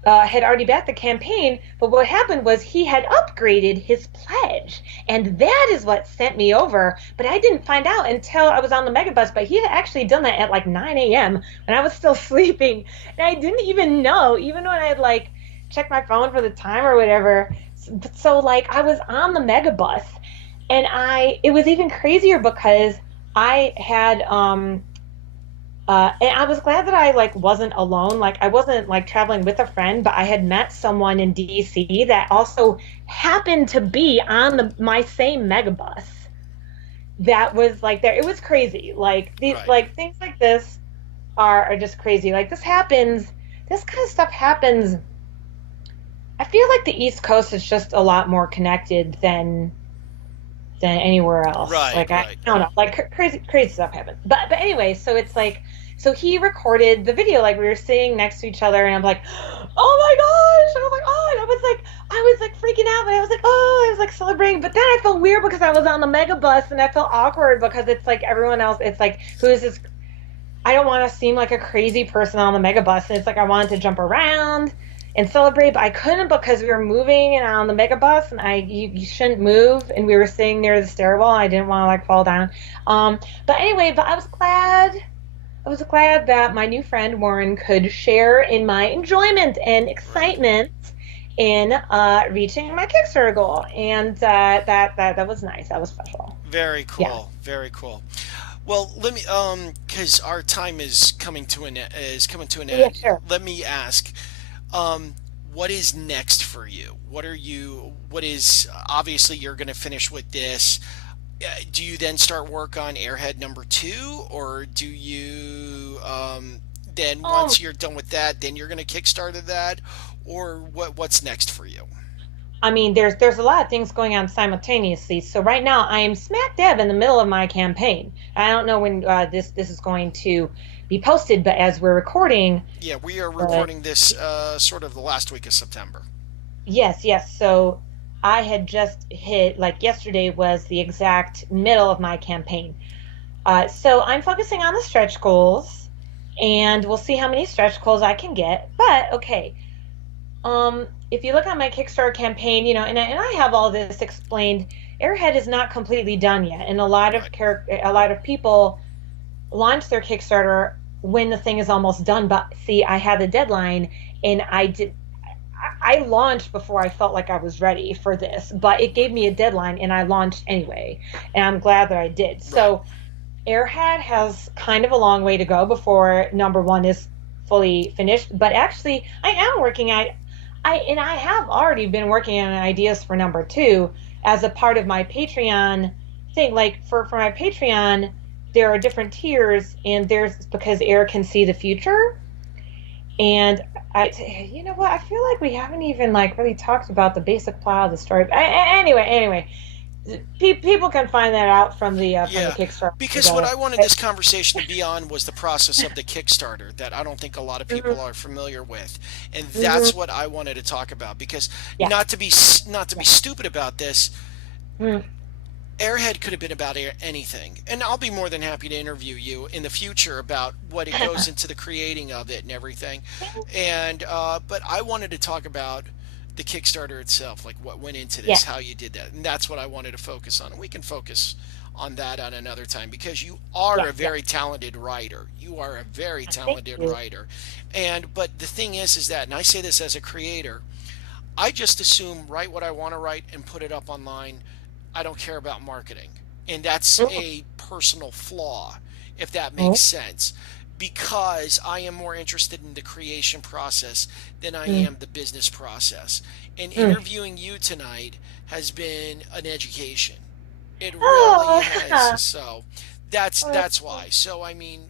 had already backed the campaign, but what happened was he had upgraded his pledge, and that is what sent me over. But I didn't find out until I was on the megabus. But he had actually done that at like 9 a.m. when I was still sleeping, and I didn't even know, even when I had like checked my phone for the time or whatever. So like I was on the megabus, and it was even crazier because I had and I was glad that I like wasn't alone. Like I wasn't like traveling with a friend, but I had met someone in DC that also happened to be on my same megabus that was like there. It was crazy. Like these Right. like things like this are just crazy. Like this happens. This kind of stuff happens. I feel like the East Coast is just a lot more connected than anywhere else. Right. Like Right. I don't know, like crazy stuff happens. But anyway, so it's like so he recorded the video like we were sitting next to each other, and I'm like, oh my gosh, and I was like, oh, and I was like freaking out, but I was like, oh, I was like celebrating, but then I felt weird because I was on the mega bus and I felt awkward because it's like everyone else, it's like who is this? I don't want to seem like a crazy person on the mega bus, and it's like I wanted to jump around and celebrate, but I couldn't because we were moving and on the mega bus, and you shouldn't move, and we were sitting near the stairwell. And I didn't want to like fall down. But anyway, but I was glad. I was glad that my new friend Warren could share in my enjoyment and Right. excitement in reaching my Kickstarter goal, and that was nice. That was special. Very Yeah. cool. Very cool. Well, let me because our time is coming to an Yeah. end. Sure. Let me ask, um, what is next for you? What is obviously you're going to finish with this. Do you then start work on Airhead number two, or do you then Um, once you're done with that, then you're going to kickstart that, or what's next for you? I mean, there's a lot of things going on simultaneously. So right now, I am smack dab in the middle of my campaign. I don't know when this is going to be posted, but as we're recording, Yeah, we are uh, recording this sort of the last week of September. yes, yes. So I had just hit, like yesterday was the exact middle of my campaign. So I'm focusing on the stretch goals, and we'll see how many stretch goals I can get. But okay, if you look at my Kickstarter campaign, and I have all this explained. Airhead is not completely done yet, and Right. a lot of people launch their Kickstarter when the thing is almost done. But see, I had a deadline, and I launched before I felt like I was ready for this, but it gave Right. me a deadline, and I launched anyway, and I'm glad that I did. Right. So Airhead has kind of a long way to go before number one is fully finished. But actually, I am working at I have already been working on ideas for number two as a part of my Patreon thing. Like for my Patreon, there are different tiers, and there's because Air can see the future. And you know what? I feel like we haven't even like really talked about the basic plot of the story. Anyway, people can find that out from the Yeah, Kickstarter. because what I wanted this conversation to be on was the process of the Kickstarter that I don't think a lot of people Mhm, are familiar with, and mhm. that's what I wanted to talk about. Because Yeah, not to be yeah. stupid about this, Mm. Airhead could have been about anything, and I'll be more than happy to interview you in the future about what it goes into the creating of it and everything. And but I wanted to talk about the Kickstarter itself, like what went into Yeah, this, how you did that, and that's what I wanted to focus on. And we can focus on that on another time because you are yeah, a yeah. very talented writer. You are a very Thank talented you. writer, and but the thing is that, and I say this as a creator, I just assume write what I want to write and put it up online. I don't care about marketing. And that's Mm, a personal flaw, if that mm, makes sense, because I am more interested in the creation process than I mm, am the business process. And mm. interviewing you tonight has been an education. It really has. Oh, So oh, that's that's why. so So I mean,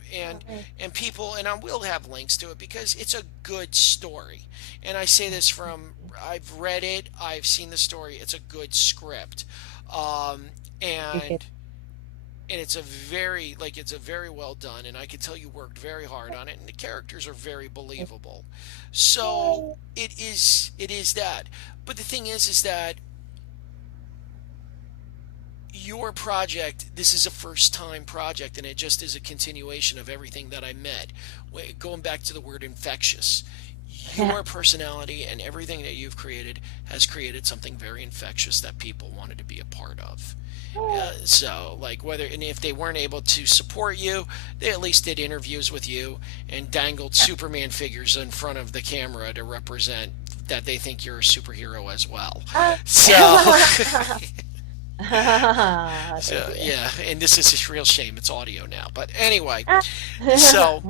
nice. and people, and I will have links to it because it's a good story. And I say this from I've read it, I've seen the story. It's a good script, um, Appreciate and it's a very it's a very well done. And I can tell you worked very hard on it, and the characters are very it. believable. So Oh, it is that. But the thing is that your project, this is a first time project, and it just is a continuation of everything that I met. Going back to the word infectious, your personality and everything that you've created has created something very infectious that people wanted to be a part of. So, like, whether and if they weren't able to support you, they at least did interviews with you and dangled Superman figures in front of the camera to represent that they think you're a superhero as well. uh, So, thank so you. yeah, and this is a real shame. It's audio now, but anyway. So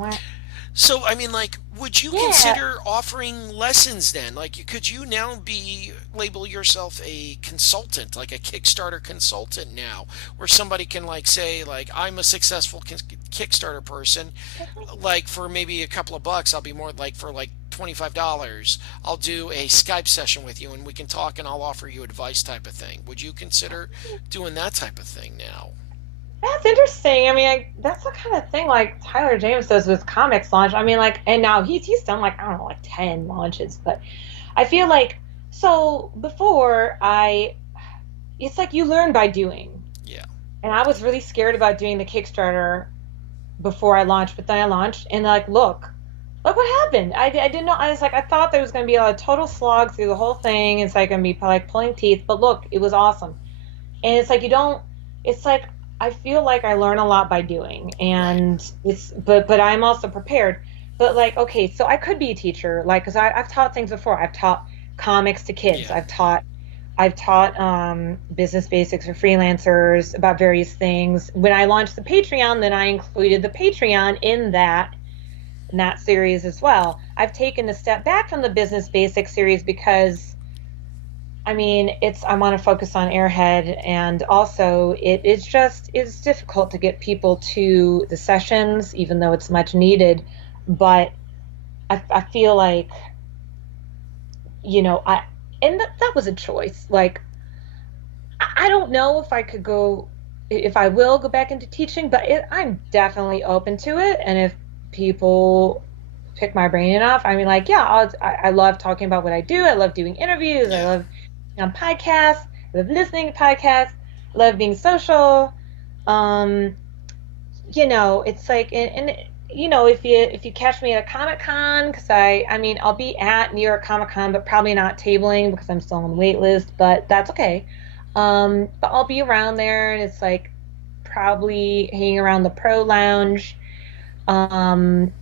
so I mean, like, would you Yeah. consider offering lessons then? Like, could you now be label yourself a consultant, like a Kickstarter consultant now, where somebody can like say like I'm a successful Kickstarter person, like for maybe a couple of bucks, I'll be more like for like $25. I'll do a Skype session with you and we can talk and I'll offer you advice type of thing. Would you consider doing that type of thing now? That's interesting. I mean, that's the kind of thing like Tyler James does with comics launch. I mean, like, and now he's done like I don't know, like 10 launches, but I feel like so before it's like you learn by doing. Yeah. And I was really scared about doing the Kickstarter before I launched, but then I launched and like, look what happened. I didn't know. I was like, I thought there was going to be a total slog through the whole thing. It's like going to be like pulling teeth, but look, it was awesome. And it's like, it's like, I feel like I learn a lot by doing Right. and but I'm also prepared. But like, okay, so I could be a teacher, like, cause I've taught things before. I've taught comics to kids. Yeah. I've taught business basics for freelancers about various things. When I launched the Patreon, then I included the Patreon in that series as well. I've taken a step back from the business basics series because I mean, I want to focus on Airhead, and also it's difficult to get people to the sessions, even though it's much needed. But I feel like, you know, and that was a choice. Like, I don't know if I could go, if I will go back into teaching, but I'm definitely open to it. And if people pick my brain enough, I mean, like, yeah, I love talking about what I do. I love doing interviews. I Yeah. love being on podcasts. I love listening to podcasts. I love being social. Um, it's like, if you catch me at a Comic Con, because I mean, I'll be at New York Comic Con, but probably not tabling because I'm still on the wait list, but that's okay. But I'll be around there, and it's like probably hanging around the Pro Lounge. Um,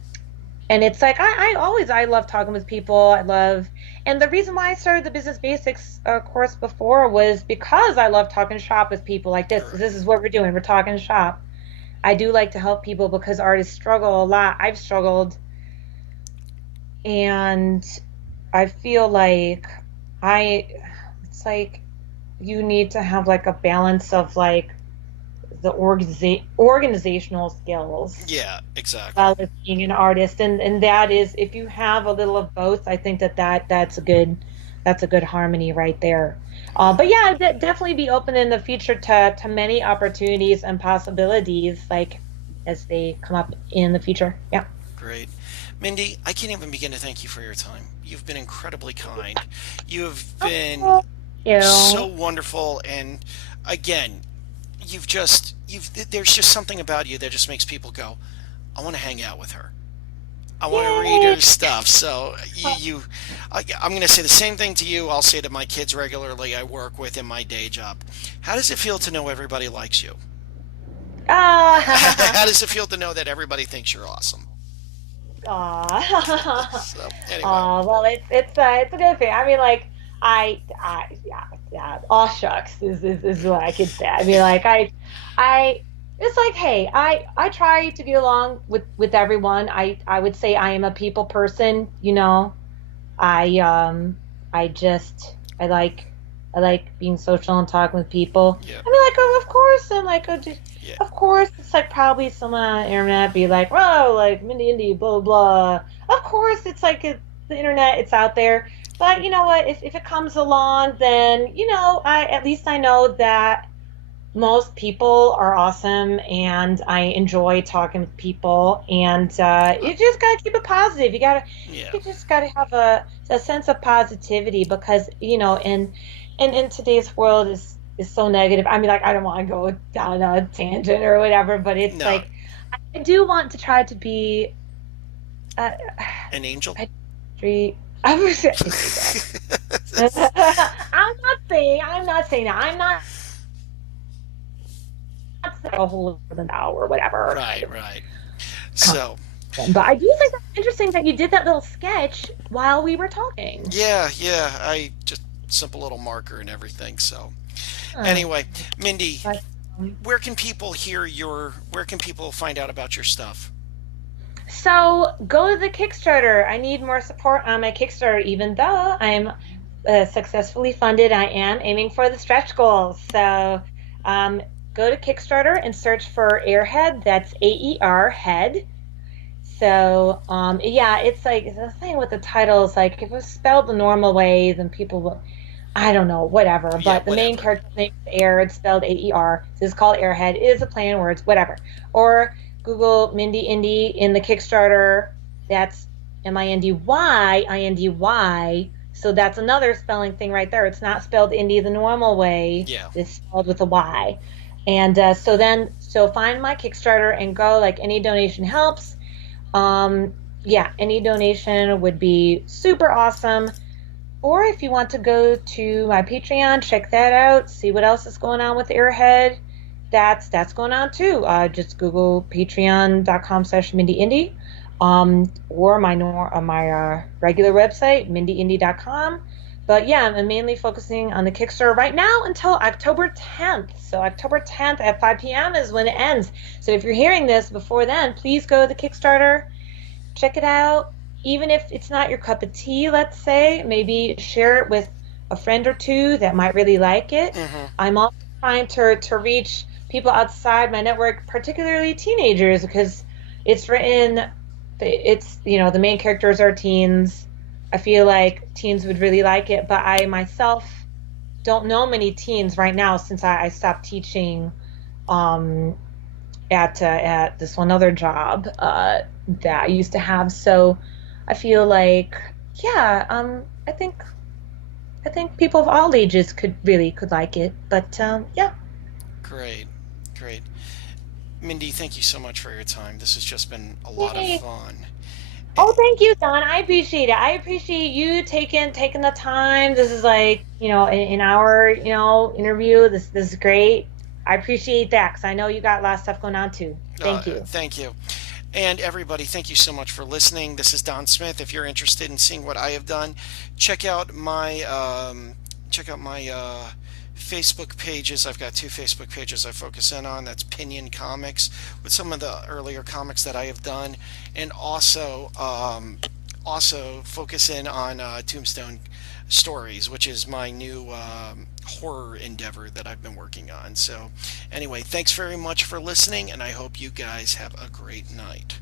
and it's like I love talking with people. And the reason why I started the Business Basics course before was because I love talking shop with people like this. This Right. is what we're doing. We're talking shop. I do like to help people because artists struggle a lot. I've struggled, and I feel like I, it's like you need to have like a balance of like the organizational skills Yeah, exactly. well as being an artist, and that is, if you have a little of both, I think that's a good harmony right there. Yeah. But yeah, definitely be open in the future to many opportunities and possibilities, like as they come up in the future. Yeah. Great. Mindy, I can't even begin to thank you for your time. You've been incredibly kind. You have been Oh, so you. wonderful, and again, there's just something about you that just makes people go, I want to hang out with her. I want to read Yay. her stuff. So I'm going to say the same thing to you. I'll say to my kids regularly I work with in my day job. How does it feel to know everybody likes you? Ah. How does it feel to know that everybody thinks you're awesome? Aw. So anyway, Aw, well, it's a good thing. I mean, like, yeah, yeah. Aw shucks is what I could say. I mean, like, I it's like, hey, I try to get along with everyone. I would say I am a people person. I I just I like being social and talking with people. yeah, I mean, like, of course, and like, yeah, of course, it's like probably someone on the internet be like, "Whoa, like Mindy Indy, blah blah blah." Of course, it's like the internet, it's out there. But you know what? If it comes along, then I at least I know that most people are awesome, and I enjoy talking with people. And uh, you just gotta keep it positive. yeah. You just gotta have a sense of positivity, because in today's world is so negative. I mean, like, I don't want to go down a tangent or whatever, but it's No, like I do want to try to be uh, an angel. I treat. I was, I'm not saying that. I'm not a whole an hour or whatever kind Right, of right. conversation. So But I do think that's interesting that you did that little sketch while we were talking. yeah, yeah. I just simple little marker and everything. So Huh. anyway, Mindy, But, where can people find out about your stuff? so go to the Kickstarter. I need more support on my Kickstarter, even though I'm successfully funded. I am aiming for the stretch goals. So um, go to Kickstarter and search for Airhead. That's AER head. So yeah, it's like the thing with the title is like, if it was spelled the normal way, then people will, I don't know, whatever. Yeah, But the main whatever. character's name is Air. It's spelled AER. So it's called Airhead. It is a play on words, whatever. Or Google Mindy Indy in the Kickstarter. That's Mindy. So that's another spelling thing right there. It's not spelled Indy the normal way. Yeah. It's spelled with a Y. And so find my Kickstarter and go. Like, any donation helps. Um, yeah, any donation would be super awesome. Or if you want to go to my Patreon, check that out, see what else is going on with Airhead. That's going on too. Just Google patreon.com/MindyIndy. Or my regular website, mindyindy.com. But yeah, I'm mainly focusing on the Kickstarter right now until October 10th. So October 10th at 5 p.m. is when it ends. So if you're hearing this before then, please go to the Kickstarter, check it out. Even if it's not your cup of tea, let's say, maybe share it with a friend or two that might really like it. Hmm. I'm also trying to reach people outside my network, particularly teenagers, because it's written, the main characters are teens. I feel like teens would really like it, but I myself don't know many teens right now since I stopped teaching um, at this one other job that I used to have. So I feel like, yeah, I think people of all ages could like it. But yeah, Great, great. Mindy, thank you so much for your time. This has just been a lot of yay. fun. Eh, Oh, thank you, Don. I appreciate it. I appreciate you taking the time. This is like, an hour, interview. This is great. I appreciate that because I know you got a lot of stuff going on too. Thank you. Thank you. And everybody, thank you so much for listening. This is Don Smith. If you're interested in seeing what I have done, check out my Facebook pages. I've got two Facebook pages I focus in on. That's Pinion Comics with some of the earlier comics that I have done, and also focus in on Tombstone Stories, which is my new horror endeavor that I've been working on. So, anyway, thanks very much for listening, and I hope you guys have a great night.